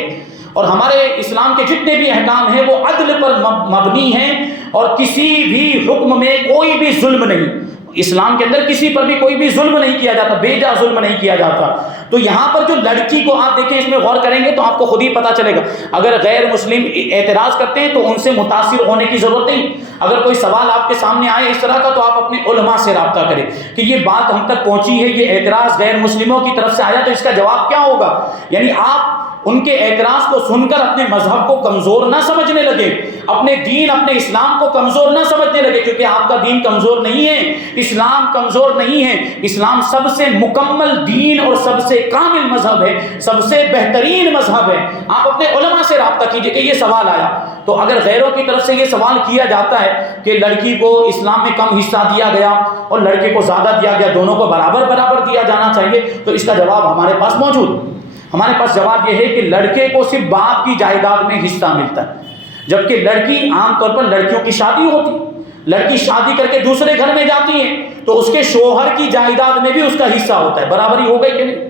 اور ہمارے اسلام کے جتنے بھی احکام ہیں وہ عدل پر مبنی ہیں اور کسی بھی حکم میں کوئی بھی ظلم نہیں. اسلام کے اندر کسی پر بھی کوئی بھی ظلم نہیں کیا جاتا، بے جا ظلم نہیں کیا جاتا. تو یہاں پر جو لڑکی کو آپ دیکھیں، اس میں غور کریں گے تو آپ کو خود ہی پتا چلے گا. اگر غیر مسلم اعتراض کرتے ہیں تو ان سے متاثر ہونے کی ضرورت نہیں. اگر کوئی سوال آپ کے سامنے آئے اس طرح کا تو آپ اپنے علماء سے رابطہ کریں کہ یہ بات ہم تک پہنچی ہے، یہ اعتراض غیر مسلموں کی طرف سے آیا تو اس کا جواب کیا ہوگا. یعنی آپ ان کے اعتراض کو سن کر اپنے مذہب کو کمزور نہ سمجھنے لگے، اپنے دین، اپنے اسلام کو کمزور نہ سمجھنے لگے، کیونکہ آپ کا دین کمزور نہیں ہے، اسلام کمزور نہیں ہے. اسلام سب سے مکمل دین اور سب سے کامل مذہب ہے، سب سے بہترین مذہب ہے. آپ اپنے علماء سے رابطہ کیجئے کہ یہ سوال آیا. تو اگر غیروں کی طرف سے یہ سوال کیا جاتا ہے کہ لڑکی کو اسلام میں کم حصہ دیا گیا اور لڑکے کو زیادہ دیا گیا، دونوں کو برابر برابر دیا جانا چاہیے، تو اس کا جواب ہمارے پاس موجود ہے. ہمارے پاس جواب یہ ہے کہ لڑکے کو صرف باپ کی جائیداد میں حصہ ملتا ہے، جبکہ لڑکی عام طور پر لڑکیوں کی شادی ہوتی ہے، لڑکی شادی کر کے دوسرے گھر میں جاتی ہے تو اس کے شوہر کی جائیداد میں بھی اس کا حصہ ہوتا ہے. برابری ہو گئی کہ نہیں؟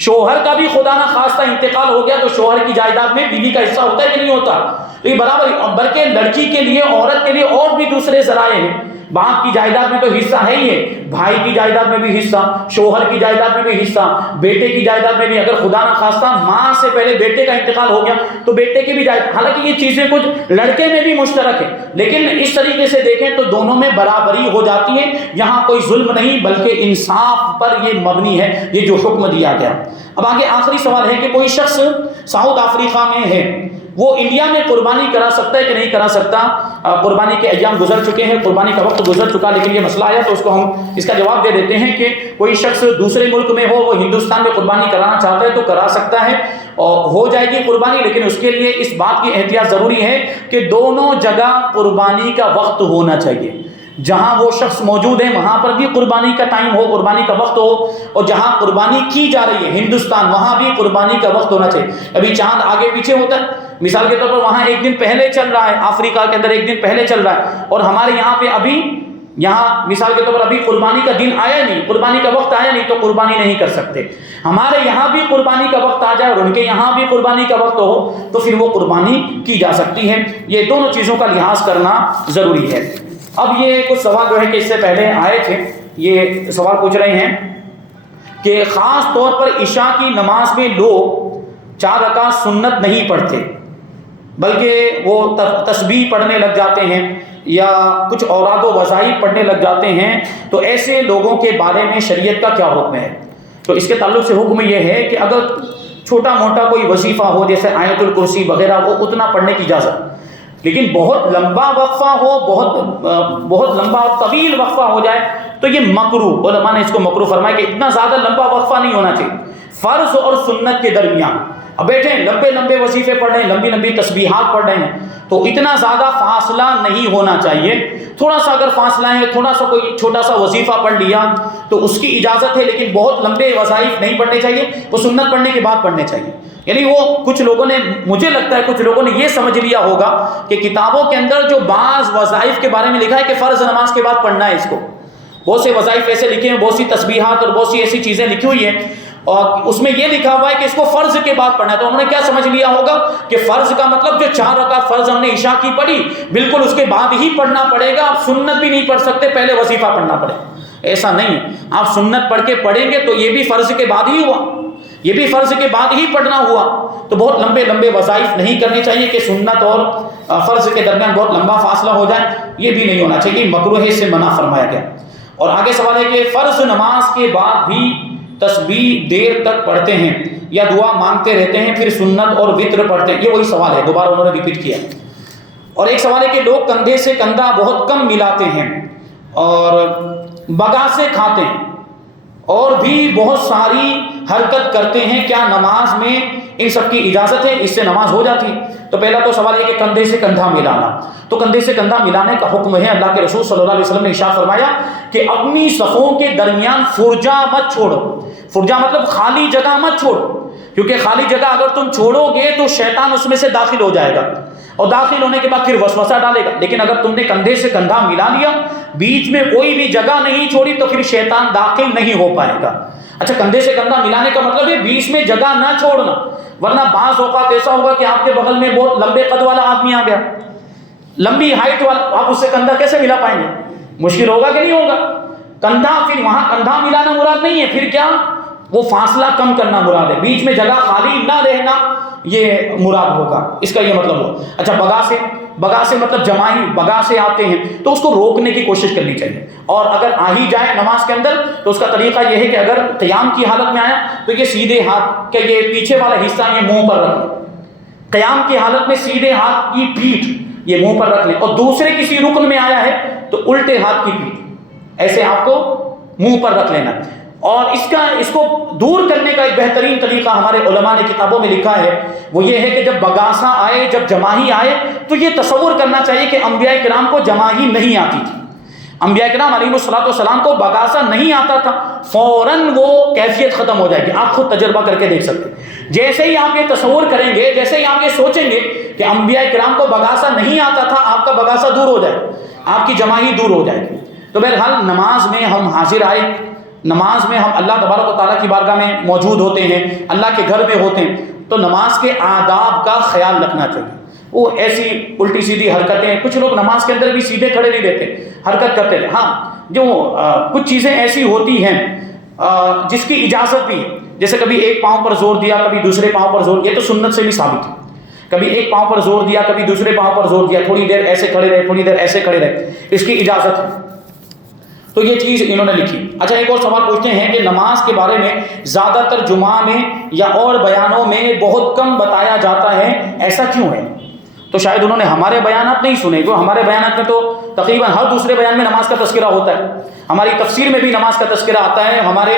شوہر کا بھی خدا نہ خواستہ انتقال ہو گیا تو شوہر کی جائیداد میں بیوی کا حصہ ہوتا ہے کہ نہیں ہوتا؟ تو یہ برابری. بلکہ لڑکی کے لیے، عورت کے لیے اور بھی دوسرے ذرائع ہیں. باپ کی جائیداد میں تو حصہ ہے ہی ہے، بھائی کی جائیداد میں بھی حصہ، شوہر کی جائیداد میں بھی حصہ، بیٹے کی جائیداد میں بھی. اگر خدا نہ خواستہ ماں سے پہلے بیٹے کا انتقال ہو گیا تو بیٹے کی بھی جائیداد. حالانکہ یہ چیزیں کچھ لڑکے میں بھی مشترک ہے، لیکن اس طریقے سے دیکھیں تو دونوں میں برابری ہو جاتی ہے. یہاں کوئی ظلم نہیں بلکہ انصاف پر یہ مبنی ہے، یہ جو حکم دیا گیا. اب آگے آخری سوال ہے کہ کوئی شخص ساؤتھ افریقہ میں ہے، وہ انڈیا میں قربانی کرا سکتا ہے کہ نہیں کرا سکتا؟ قربانی کے ایام گزر چکے ہیں، قربانی کا وقت گزر چکا، لیکن یہ مسئلہ آیا تو اس کو ہم اس کا جواب دے دیتے ہیں کہ کوئی شخص دوسرے ملک میں ہو، وہ ہندوستان میں قربانی کرانا چاہتا ہے تو کرا سکتا ہے اور ہو جائے گی قربانی. لیکن اس کے لیے اس بات کی احتیاط ضروری ہے کہ دونوں جگہ قربانی کا وقت ہونا چاہیے. جہاں وہ شخص موجود ہے وہاں پر بھی قربانی کا ٹائم ہو، قربانی کا وقت ہو، اور جہاں قربانی کی جا رہی ہے ہندوستان وہاں بھی قربانی کا وقت ہونا چاہیے. ابھی چاند آگے پیچھے ہوتا ہے، مثال کے طور پر وہاں 1 دن پہلے چل رہا ہے، افریقہ کے اندر 1 دن پہلے چل رہا ہے، اور ہمارے یہاں پہ ابھی یہاں مثال کے طور پر ابھی قربانی کا دن آیا نہیں، قربانی کا وقت آیا نہیں تو قربانی نہیں کر سکتے. ہمارے یہاں بھی قربانی کا وقت آ جائے اور ان کے یہاں بھی قربانی کا وقت ہو تو پھر وہ قربانی کی جا سکتی ہے. یہ دونوں چیزوں کا لحاظ کرنا ضروری ہے. اب یہ کچھ سوال جو ہے کہ اس سے پہلے آئے تھے، یہ سوال پوچھ رہے ہیں کہ خاص طور پر عشاء کی نماز میں لوگ 4 رکعت سنت نہیں پڑھتے بلکہ وہ تسبیح پڑھنے لگ جاتے ہیں یا کچھ اوراد و وظائف پڑھنے لگ جاتے ہیں، تو ایسے لوگوں کے بارے میں شریعت کا کیا حکم ہے؟ تو اس کے تعلق سے حکم یہ ہے کہ اگر چھوٹا موٹا کوئی وظیفہ ہو جیسے آیت الکرسی وغیرہ وہ اتنا پڑھنے کی اجازت، لیکن بہت لمبا وقفہ ہو، بہت لمبا طویل وقفہ ہو جائے تو یہ مکروہ، علماء نے اس کو مکروہ فرمایا کہ اتنا زیادہ لمبا وقفہ نہیں ہونا چاہیے. فرض اور سنت کے درمیان اب بیٹھے لمبے لمبے وظیفے پڑھ رہے ہیں، لمبی لمبی تسبیحات پڑھ رہے ہیں تو اتنا زیادہ فاصلہ نہیں ہونا چاہیے. تھوڑا سا اگر فاصلہ ہے، تھوڑا سا کوئی چھوٹا سا وظیفہ پڑھ لیا تو اس کی اجازت ہے، لیکن بہت لمبے وظائف نہیں پڑھنے چاہیے، وہ سنت پڑھنے کے بعد پڑھنے چاہیے. یعنی وہ کچھ لوگوں نے، مجھے لگتا ہے کچھ لوگوں نے یہ سمجھ لیا ہوگا کہ کتابوں کے اندر جو بعض وظائف کے بارے میں لکھا ہے کہ فرض نماز کے بعد پڑھنا ہے اس کو، بہت سے وظائف ایسے لکھے ہیں، بہت سی تسبیحات اور بہت سی ایسی چیزیں لکھی ہوئی ہیں اور اس میں یہ لکھا ہوا ہے کہ اس کو فرض کے بعد پڑھنا ہے. تو انہوں نے کیا سمجھ لیا ہوگا کہ فرض کا مطلب جو 4 رکعت فرض ہم نے عشاء کی پڑھی بالکل اس کے بعد ہی پڑھنا پڑے گا، آپ سنت بھی نہیں پڑھ سکتے، پہلے وظیفہ پڑھنا پڑے. ایسا نہیں ہے، آپ سنت پڑھ کے پڑھیں گے تو یہ بھی فرض کے بعد ہی ہوا. یہ بھی فرض کے بعد ہی پڑھنا ہوا، تو بہت لمبے لمبے وظائف نہیں کرنے چاہیے کہ سنت اور فرض کے درمیان بہت لمبا فاصلہ ہو جائے، یہ بھی نہیں ہونا چاہیے، مکروہ سے منع فرمایا گیا۔ اور آگے سوال ہے کہ فرض نماز کے بعد بھی تسبیح دیر تک پڑھتے ہیں یا دعا مانگتے رہتے ہیں پھر سنت اور وطر پڑھتے ہیں، یہ وہی سوال ہے، دوبارہ انہوں نے ریپیٹ کیا۔ اور ایک سوال ہے کہ لوگ کندھے سے کندھا بہت کم ملاتے ہیں اور بگاسے کھاتے ہیں اور بھی بہت ساری حرکت کرتے ہیں، کیا نماز میں ان سب کی اجازت ہے، اس سے نماز ہو جاتی ہے؟ تو پہلا تو سوال ہے کہ کندھے سے کندھا ملانا، تو کندھے سے کندھا ملانے کا حکم ہے۔ اللہ کے رسول صلی اللہ علیہ وسلم نے ارشاد فرمایا کہ اپنی صفوں کے درمیان فرجہ مت چھوڑو، فرجہ مطلب خالی جگہ مت چھوڑو، کیونکہ خالی جگہ اگر تم چھوڑو گے تو شیطان اس میں سے داخل ہو جائے گا اور داخل ہونے کے بعد پھر وسوسہ ڈالے گا، لیکن اگر تم نے کندھے سے کندھا ملا لیا، بیچ میں کوئی بھی جگہ نہیں چھوڑی، تو پھر شیطان داخل نہیں ہو پائے گا۔ اچھا، کندھے سے کندھا ملانے کا مطلب ہے بیچ میں جگہ نہ چھوڑنا، ورنہ بعض اوقات ایسا ہوگا کہ آپ کے بغل میں بہت لمبے قد والا آدمی آ گیا، لمبی ہائٹ والا، آپ اس سے کندھا کیسے ملا پائیں گے؟ مشکل ہوگا کہ نہیں ہوگا؟ کندھا، پھر وہاں کندھا ملانا مراد نہیں ہے، پھر کیا؟ وہ فاصلہ کم کرنا مراد ہے، بیچ میں جگہ خالی نہ رہنا یہ مراد ہوگا، اس کا یہ مطلب ہو۔ اچھا، بگاسے مطلب جماعی بگاسے آتے ہیں تو اس کو روکنے کی کوشش کرنی چاہیے، اور اگر آ ہی جائے نماز کے اندر تو اس کا طریقہ یہ ہے کہ اگر قیام کی حالت میں آیا تو یہ سیدھے ہاتھ کے یہ پیچھے والا حصہ یہ منہ پر رکھ لیں، قیام کی حالت میں سیدھے ہاتھ کی پیٹھ یہ منہ پر رکھ لیں، اور دوسرے کسی رکن میں آیا ہے تو الٹے ہاتھ کی پیٹھ ایسے آپ کو منہ پر رکھ لینا۔ اور اس کو دور کرنے کا ایک بہترین طریقہ ہمارے علماء نے کتابوں میں لکھا ہے، وہ یہ ہے کہ جب بگاسا آئے، جب جماہی آئے، تو یہ تصور کرنا چاہیے کہ انبیاء کرام کو جماہی نہیں آتی تھی، انبیاء کرام علیہ الصلوۃ کو بگاسا نہیں آتا تھا، فوراً وہ کیفیت ختم ہو جائے گی، آپ خود تجربہ کر کے دیکھ سکتے ہیں۔ جیسے ہی آپ یہ تصور کریں گے، جیسے ہی آپ یہ سوچیں گے کہ انبیاء کرام کو بگاسا نہیں آتا تھا، آپ کا بگاسا دور ہو جائے، آپ کی جماہی دور ہو جائے گی۔ تو بہرحال نماز میں ہم حاضر آئے، نماز میں ہم اللہ تبارک و تعالیٰ کی بارگاہ میں موجود ہوتے ہیں، اللہ کے گھر میں ہوتے ہیں، تو نماز کے آداب کا خیال رکھنا چاہیے۔ وہ ایسی الٹی سیدھی حرکتیں، کچھ لوگ نماز کے اندر بھی سیدھے کھڑے نہیں رہتے، حرکت کرتے رہتے۔ ہاں، جو کچھ چیزیں ایسی ہوتی ہیں جس کی اجازت بھی ہے، جیسے کبھی ایک پاؤں پر زور دیا، کبھی دوسرے پاؤں پر زور، یہ تو سنت سے بھی ثابت ہے، کبھی ایک پاؤں پر زور دیا، کبھی دوسرے پاؤں پر زور دیا، تھوڑی دیر ایسے کھڑے رہے، تھوڑی دیر ایسے کھڑے رہے، اس کی اجازت ہے، تو یہ چیز انہوں نے لکھی۔ اچھا، ایک اور سوال پوچھتے ہیں کہ نماز کے بارے میں زیادہ تر جمعہ میں یا اور بیانوں میں بہت کم بتایا جاتا ہے، ایسا کیوں ہے؟ تو شاید انہوں نے ہمارے بیانات نہیں سنے، جو ہمارے بیانات میں تو تقریباً ہر دوسرے بیان میں نماز کا تذکرہ ہوتا ہے، ہماری تفسیر میں بھی نماز کا تذکرہ آتا ہے، ہمارے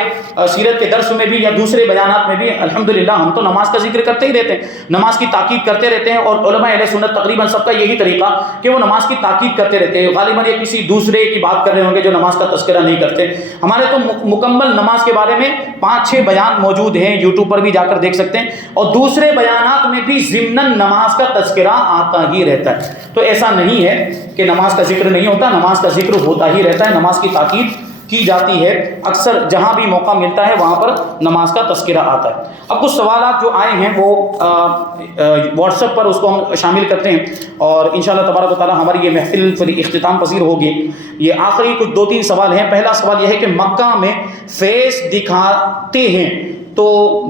سیرت کے درس میں بھی یا دوسرے بیانات میں بھی الحمدللہ ہم تو نماز کا ذکر کرتے ہی رہتے ہیں، نماز کی تاکید کرتے رہتے ہیں، اور علماء اہل سنت تقریباً سب کا یہی طریقہ کہ وہ نماز کی تاکید کرتے رہتے ہیں، غالباً یہ کسی دوسرے کی بات کر رہے ہوں گے جو نماز کا تذکرہ نہیں کرتے۔ ہمارے تو مکمل نماز کے بارے میں 5-6 بیان موجود ہیں، یوٹیوب پر بھی جا کر دیکھ سکتے ہیں، اور دوسرے بیانات میں بھی ضمناً نماز کا تذکرہ آتا ہی رہتا ہے۔ تو ایسا نہیں ہے کہ نماز کا ذکر نہیں ہوتا، نماز کا ذکر ہوتا ہی رہتا ہے، نماز کی تاکید کی جاتی ہے، اکثر جہاں بھی موقع ملتا ہے وہاں پر نماز کا تذکرہ آتا ہے۔ اب کچھ سوالات جو آئے ہیں وہ واٹس ایپ پر اس کو ہم شامل کرتے ہیں، اور انشاءاللہ تبارک و تعالیٰ ہماری یہ محفل پھر اختتام پذیر ہوگی۔ یہ آخری کچھ 2-3 سوال ہیں۔ پہلا سوال یہ ہے کہ مکہ میں فیس دکھاتے ہیں تو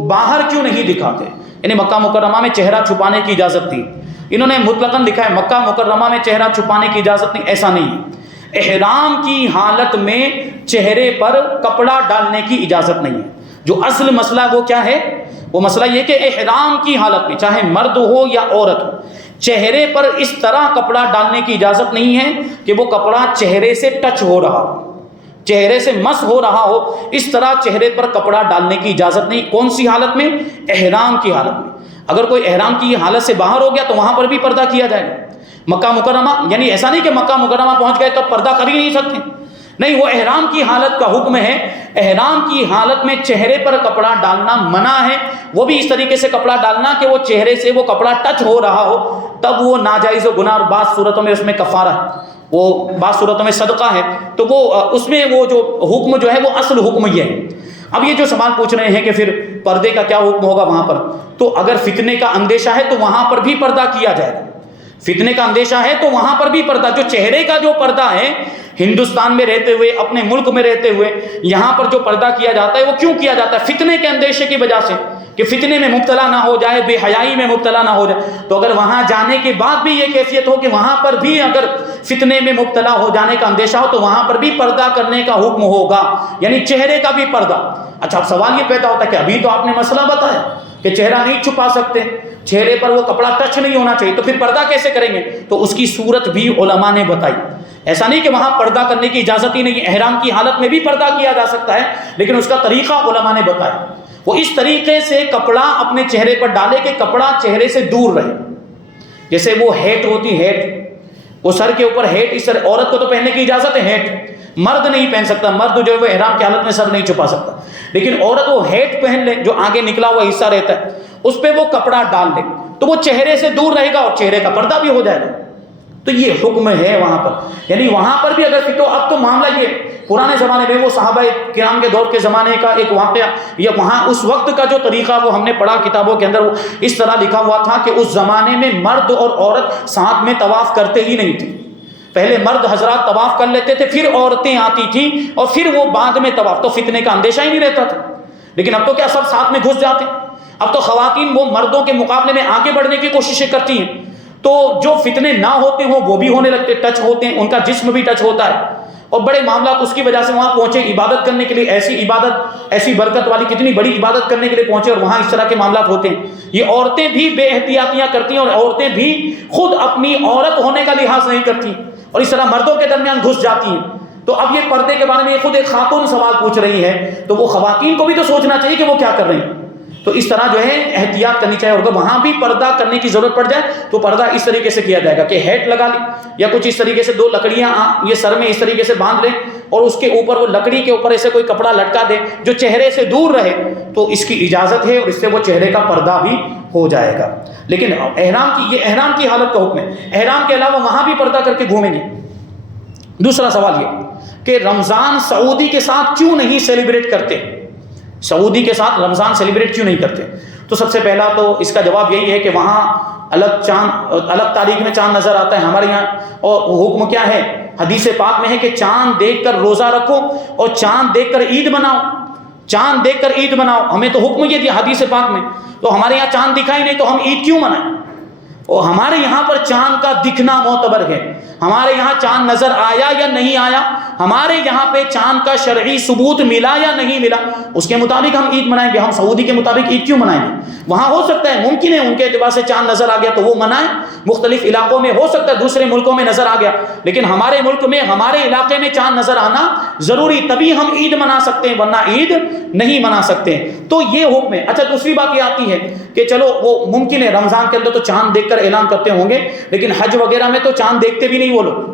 باہر کیوں نہیں دکھاتے؟ یعنی مکہ مکرمہ میں چہرہ چھپانے کی اجازت تھی، انہوں نے مطلقاً لکھا ہے مکہ مکرمہ میں چہرہ چھپانے کی اجازت نہیں، ایسا نہیں ہے۔ احرام کی حالت میں چہرے پر کپڑا ڈالنے کی اجازت نہیں ہے۔ جو اصل مسئلہ وہ کیا ہے؟ وہ مسئلہ یہ کہ احرام کی حالت میں چاہے مرد ہو یا عورت ہو، چہرے پر اس طرح کپڑا ڈالنے کی اجازت نہیں ہے کہ وہ کپڑا چہرے سے ٹچ ہو رہا ہو، چہرے سے مس ہو رہا ہو، اس طرح چہرے پر کپڑا ڈالنے کی اجازت نہیں۔ کون سی حالت میں؟ احرام کی حالت میں۔ اگر کوئی احرام کی حالت سے باہر ہو گیا تو وہاں پر بھی پردہ کیا جائے گا۔ مکہ مکرمہ یعنی ایسا نہیں کہ مکہ مکرمہ پہنچ گئے تو پردہ کر ہی نہیں سکتے، نہیں، وہ احرام کی حالت کا حکم ہے۔ احرام کی حالت میں چہرے پر کپڑا ڈالنا منع ہے، وہ بھی اس طریقے سے کپڑا ڈالنا کہ وہ چہرے سے وہ کپڑا ٹچ ہو رہا ہو، تب وہ ناجائز و گناہ، اور بعض صورتوں میں اس میں کفارہ ہے، وہ بعض صورتوں میں صدقہ ہے، تو وہ اس میں وہ جو حکم جو ہے وہ اصل حکم یہ ہے۔ اب یہ جو سوال پوچھ رہے ہیں کہ پھر پردے کا کیا حکم ہوگا وہاں پر، تو اگر فتنے کا اندیشہ ہے تو وہاں پر بھی پردہ کیا جائے گا، فتنے کا اندیشہ ہے تو وہاں پر بھی پردہ، جو چہرے کا جو پردہ ہے ہندوستان میں رہتے ہوئے، اپنے ملک میں رہتے ہوئے یہاں پر جو پردہ کیا جاتا ہے وہ کیوں کیا جاتا ہے؟ فتنے کے اندیشے کی وجہ سے، کہ فتنے میں مبتلا نہ ہو جائے، بے حیائی میں مبتلا نہ ہو جائے۔ تو اگر وہاں جانے کے بعد بھی یہ کیفیت ہو کہ وہاں پر بھی اگر فتنے میں مبتلا ہو جانے کا اندیشہ ہو تو وہاں پر بھی پردہ کرنے کا حکم ہوگا، یعنی چہرے کا بھی پردہ۔ اچھا، اب سوال یہ پیدا ہوتا ہے کہ ابھی تو آپ نے مسئلہ بتایا کہ چہرہ نہیں چھپا سکتے، چہرے پر وہ کپڑا ٹچ نہیں ہونا چاہیے، تو پھر پردہ کیسے کریں گے؟ تو اس کی صورت بھی علماء نے بتائی۔ ایسا نہیں کہ وہاں پردہ کرنے کی اجازت ہی نہیں، احرام کی حالت میں بھی پردہ کیا جا سکتا ہے، لیکن اس کا طریقہ علماء نے بتایا۔ وہ اس طریقے سے کپڑا اپنے چہرے پر ڈالے کہ کپڑا چہرے سے دور رہے، جیسے وہ ہیٹ ہوتی، ہیٹ، وہ سر کے اوپر ہیٹ، اس طرح عورت کو تو پہننے کی اجازت ہے ہیٹ، مرد نہیں پہن سکتا، مرد جو ہے وہ احرام کی حالت میں سر نہیں چھپا سکتا، لیکن عورت وہ ہیٹ پہن لے جو آگے نکلا ہوا حصہ رہتا ہے، اس پہ وہ کپڑا ڈال لے تو وہ چہرے سے دور رہے گا اور چہرے کا پردہ بھی ہو جائے گا۔ تو یہ حکم ہے وہاں پر، یعنی وہاں پر بھی اگر تو اب تو معاملہ یہ پرانے زمانے میں وہ صحابہ کرام کے دور کے زمانے کا ایک واقعہ، یا وہاں اس وقت کا جو طریقہ وہ ہم نے پڑھا کتابوں کے اندر، وہ اس طرح لکھا ہوا تھا کہ اس زمانے میں مرد اور عورت ساتھ میں طواف کرتے ہی نہیں تھے۔ پہلے مرد حضرات طواف کر لیتے تھے، پھر عورتیں آتی تھیں اور پھر وہ بعد میں طواف، تو فتنے کا اندیشہ ہی نہیں رہتا تھا۔ لیکن اب تو کیا سب ساتھ میں گھس جاتے ہیں، اب تو خواتین وہ مردوں کے مقابلے میں آگے بڑھنے کی کوششیں کرتی ہیں، تو جو فتنے نہ ہوتے ہوں وہ بھی ہونے لگتے، ٹچ ہوتے ہیں، ان کا جسم بھی ٹچ ہوتا ہے، اور بڑے معاملات اس کی وجہ سے وہاں پہنچے عبادت کرنے کے لیے، ایسی عبادت، ایسی برکت والی کتنی بڑی عبادت کرنے کے لیے پہنچے اور وہاں اس طرح کے معاملات ہوتے ہیں۔ یہ عورتیں بھی بے احتیاطیاں کرتی ہیں اور عورتیں بھی خود اپنی عورت ہونے کا لحاظ نہیں کرتی اور اس طرح مردوں کے درمیان گھس جاتی ہیں۔ تو اب یہ پردے کے بارے میں خود ایک خاتون سوال پوچھ رہی ہے، تو وہ خواتین کو بھی تو سوچنا چاہیے کہ وہ کیا کر رہی ہیں۔ تو اس طرح جو ہے احتیاط کرنی چاہیے، اور اگر وہاں بھی پردہ کرنے کی ضرورت پڑ جائے تو پردہ اس طریقے سے کیا جائے گا کہ ہیٹ لگا لی یا کچھ اس طریقے سے دو لکڑیاں یہ سر میں اس طریقے سے باندھ لیں اور اس کے اوپر وہ لکڑی کے اوپر ایسے کوئی کپڑا لٹکا دے جو چہرے سے دور رہے، تو اس کی اجازت ہے اور اس سے وہ چہرے کا پردہ بھی ہو جائے گا۔ لیکن یہ احرام کی حالت کا حکم ہے، احرام کے علاوہ وہاں بھی پردہ کر کے گھومیں گے۔ دوسرا سوال یہ کہ رمضان سعودی کے ساتھ کیوں نہیں سیلیبریٹ کرتے، سعودی کے ساتھ رمضان سیلیبریٹ کیوں نہیں کرتے؟ تو سب سے پہلا تو اس کا جواب یہی ہے کہ وہاں الگ تاریخ میں چاند نظر آتا ہے، ہمارے یہاں اور حکم کیا ہے؟ حدیث پاک میں ہے کہ چاند دیکھ کر روزہ رکھو اور چاند دیکھ کر عید مناؤ، چاند دیکھ کر عید مناؤ، ہمیں تو حکم یہ دیا حدیث پاک میں۔ تو ہمارے یہاں چاند دکھا ہی نہیں تو ہم عید کیوں منائیں؟ اور ہمارے یہاں پر چاند کا دکھنا معتبر ہے، ہمارے یہاں چاند نظر آیا یا نہیں آیا، ہمارے یہاں پہ چاند کا شرعی ثبوت ملا یا نہیں ملا، اس کے مطابق ہم عید منائیں گے۔ ہم سعودی کے مطابق عید کیوں منائیں گے؟ وہاں ہو سکتا ہے، ممکن ہے ان کے اعتبار سے چاند نظر آ گیا تو وہ منائیں، مختلف علاقوں میں ہو سکتا ہے دوسرے ملکوں میں نظر آ گیا، لیکن ہمارے ملک میں ہمارے علاقے میں چاند نظر آنا ضروری، تبھی ہم عید منا سکتے ہیں، ورنہ عید نہیں منا سکتے ہیں۔ تو یہ حکم ہے۔ اچھا، دوسری بات یہ آتی ہے کہ چلو وہ ممکن ہے رمضان کے اندر تو چاند دیکھ کر اعلان کرتے ہوں گے، لیکن حج وغیرہ میں تو چاند دیکھتے بھی نہیں وہ لوگ۔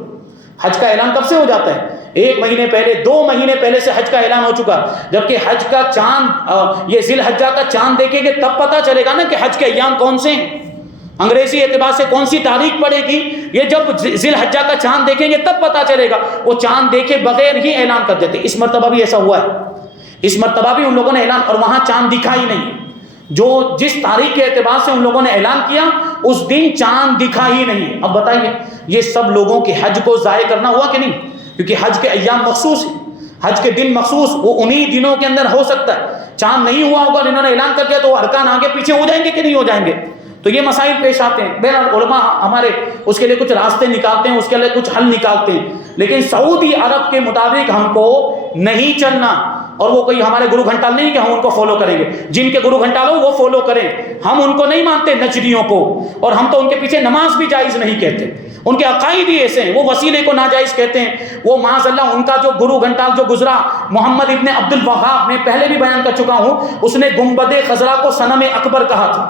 حج کا اعلان کب سے ہو جاتا ہے؟ 1 مہینے پہلے، 2 مہینے پہلے سے حج کا اعلان ہو چکا، جبکہ حج کا چاند یہ ذی الحجہ کا چاند دیکھیں گے تب پتہ چلے گا نا کہ حج کے ایام کون سے ہیں، انگریزی اعتبار سے کون سی تاریخ پڑے گی، یہ جب ذی الحجہ کا چاند دیکھیں گے تب پتہ چلے گا۔ وہ چاند دیکھے بغیر ہی اعلان کر دیتے۔ اس مرتبہ بھی ایسا ہوا ہے، اس مرتبہ بھی ان لوگوں نے اعلان، اور وہاں چاند دکھا ہی نہیں، جو جس تاریخ کے اعتبار سے ان لوگوں نے اعلان کیا اس دن چاند دکھا ہی نہیں۔ اب بتائیے یہ سب لوگوں کے حج کو ضائع کرنا ہوا کہ نہیں؟ کیونکہ حج کے ایام مخصوص ہیں، حج کے دن مخصوص، وہ انہی دنوں کے اندر ہو سکتا ہے۔ چاند نہیں ہوا ہوگا، انہوں نے اعلان کر دیا تو ارکان آگے پیچھے ہو جائیں گے کہ نہیں ہو جائیں گے؟ تو یہ مسائل پیش آتے ہیں۔ بہرحال علماء ہمارے اس کے لیے کچھ راستے نکالتے ہیں، اس کے لیے کچھ حل نکالتے ہیں، لیکن سعودی عرب کے مطابق ہم کو نہیں چلنا، اور وہ کوئی ہمارے گرو گھنٹال نہیں کہ ہم ان کو فالو کریں گے، جن کے گرو گھنٹال ہو وہ فالو کریں، ہم ان کو نہیں مانتے نجدیوں کو، اور ہم تو ان کے پیچھے نماز بھی جائز نہیں کہتے، ان کے عقائد ہی ایسے ہیں، وہ وسیلے کو ناجائز کہتے ہیں۔ وہ معاذ اللہ ان کا جو گرو گھنٹال جو گزرا محمد ابن عبد الوہاب، میں پہلے بھی بیان کر چکا ہوں، اس نے گنبد خضرا کو صنم اکبر کہا تھا۔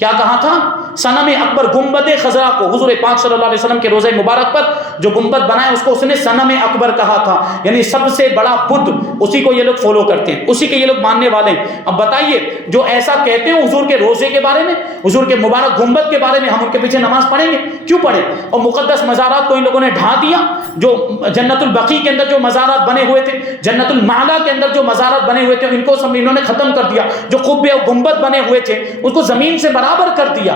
کیا کہا تھا؟ صنم اکبر، گنبد خضرا کو حضور پاک صلی اللہ علیہ وسلم کے روزہ مبارک پر جو گنبد بنائے اس کو اس نے صنم اکبر کہا تھا، یعنی سب سے بڑا بت، اسی کو یہ لوگ فالو کرتے ہیں، اسی کے یہ لوگ ماننے والے ہیں۔ اب بتائیے جو ایسا کہتے ہیں حضور کے روزے کے بارے میں، حضور کے مبارک گنبد کے بارے میں، ہم ان کے پیچھے نماز پڑھیں گے؟ کیوں پڑھیں؟ اور مقدس مزارات کو ان لوگوں نے ڈھا دیا، جو جنت البقیع کے اندر جو مزارات بنے ہوئے تھے، جنت المعلا کے اندر جو مزارات بنے ہوئے تھے، ان کو سب انہوں نے ختم کر دیا، جو قبے اور گنبد بنے ہوئے تھے اس کو زمین سے برابر کر دیا۔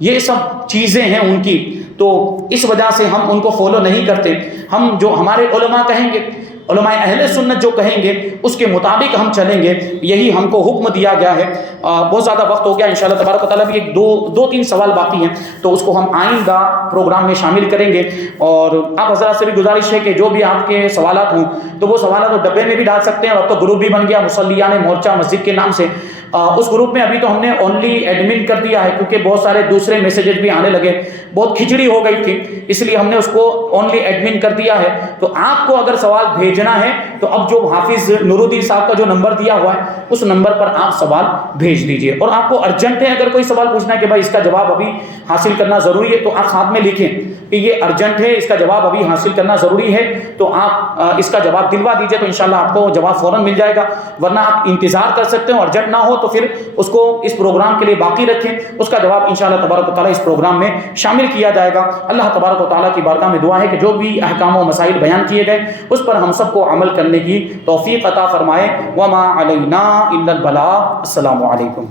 یہ سب چیزیں ہیں ان کی، تو اس وجہ سے ہم ان کو فالو نہیں کرتے. ہم جو ہمارے علماء کہیں گے، علماء اہل سنت جو کہیں گے اس کے مطابق ہم چلیں گے، یہی ہم کو حکم دیا گیا ہے. بہت زیادہ وقت ہو گیا، انشاءاللہ تبارک و تعالیٰ بھی ایک دو تین سوال باقی ہیں، تو اس کو ہم آئندہ پروگرام میں شامل کریں گے. اور آپ حضرات سے بھی گزارش ہے کہ جو بھی آپ کے سوالات ہوں تو وہ سوالات وہ ڈبے میں بھی ڈال سکتے ہیں. اور اب تو گروپ بھی بن گیا مصلیان مورچہ مسجد کے نام سے. اس گروپ میں ابھی تو ہم نے اونلی ایڈمن کر دیا ہے، کیونکہ بہت سارے دوسرے میسیجز بھی آنے لگے، بہت کھچڑی ہو گئی تھی، اس لیے ہم نے اس کو اونلی ایڈمن کر دیا ہے. تو آپ کو اگر سوال بھیجنا ہے تو اب جو حافظ نور الدین صاحب کا جو نمبر دیا ہوا ہے اس نمبر پر آپ سوال بھیج دیجئے. اور آپ کو ارجنٹ ہے اگر کوئی سوال پوچھنا ہے کہ بھائی اس کا جواب ابھی حاصل کرنا ضروری ہے، تو آپ ساتھ میں لکھیں کہ یہ ارجنٹ ہے، اس کا جواب ابھی حاصل کرنا ضروری ہے، تو آپ اس کا جواب دلوا دیجئے، تو انشاءاللہ آپ کو جواب فوراً مل جائے گا. ورنہ آپ انتظار کر سکتے ہیں، ارجنٹ نہ ہو تو پھر اس کو اس پروگرام کے لیے باقی رکھیں، اس کا جواب انشاءاللہ تبارک و تعالیٰ اس پروگرام میں شامل کیا جائے گا. اللہ تبارک و تعالیٰ کی بارگاہ میں دعا ہے کہ جو بھی احکام و مسائل بیان کیے گئے اس پر ہم سب کو عمل کرنے کی توفیق عطا فرمائے. وما علینا الا البلاغ. السلام علیکم.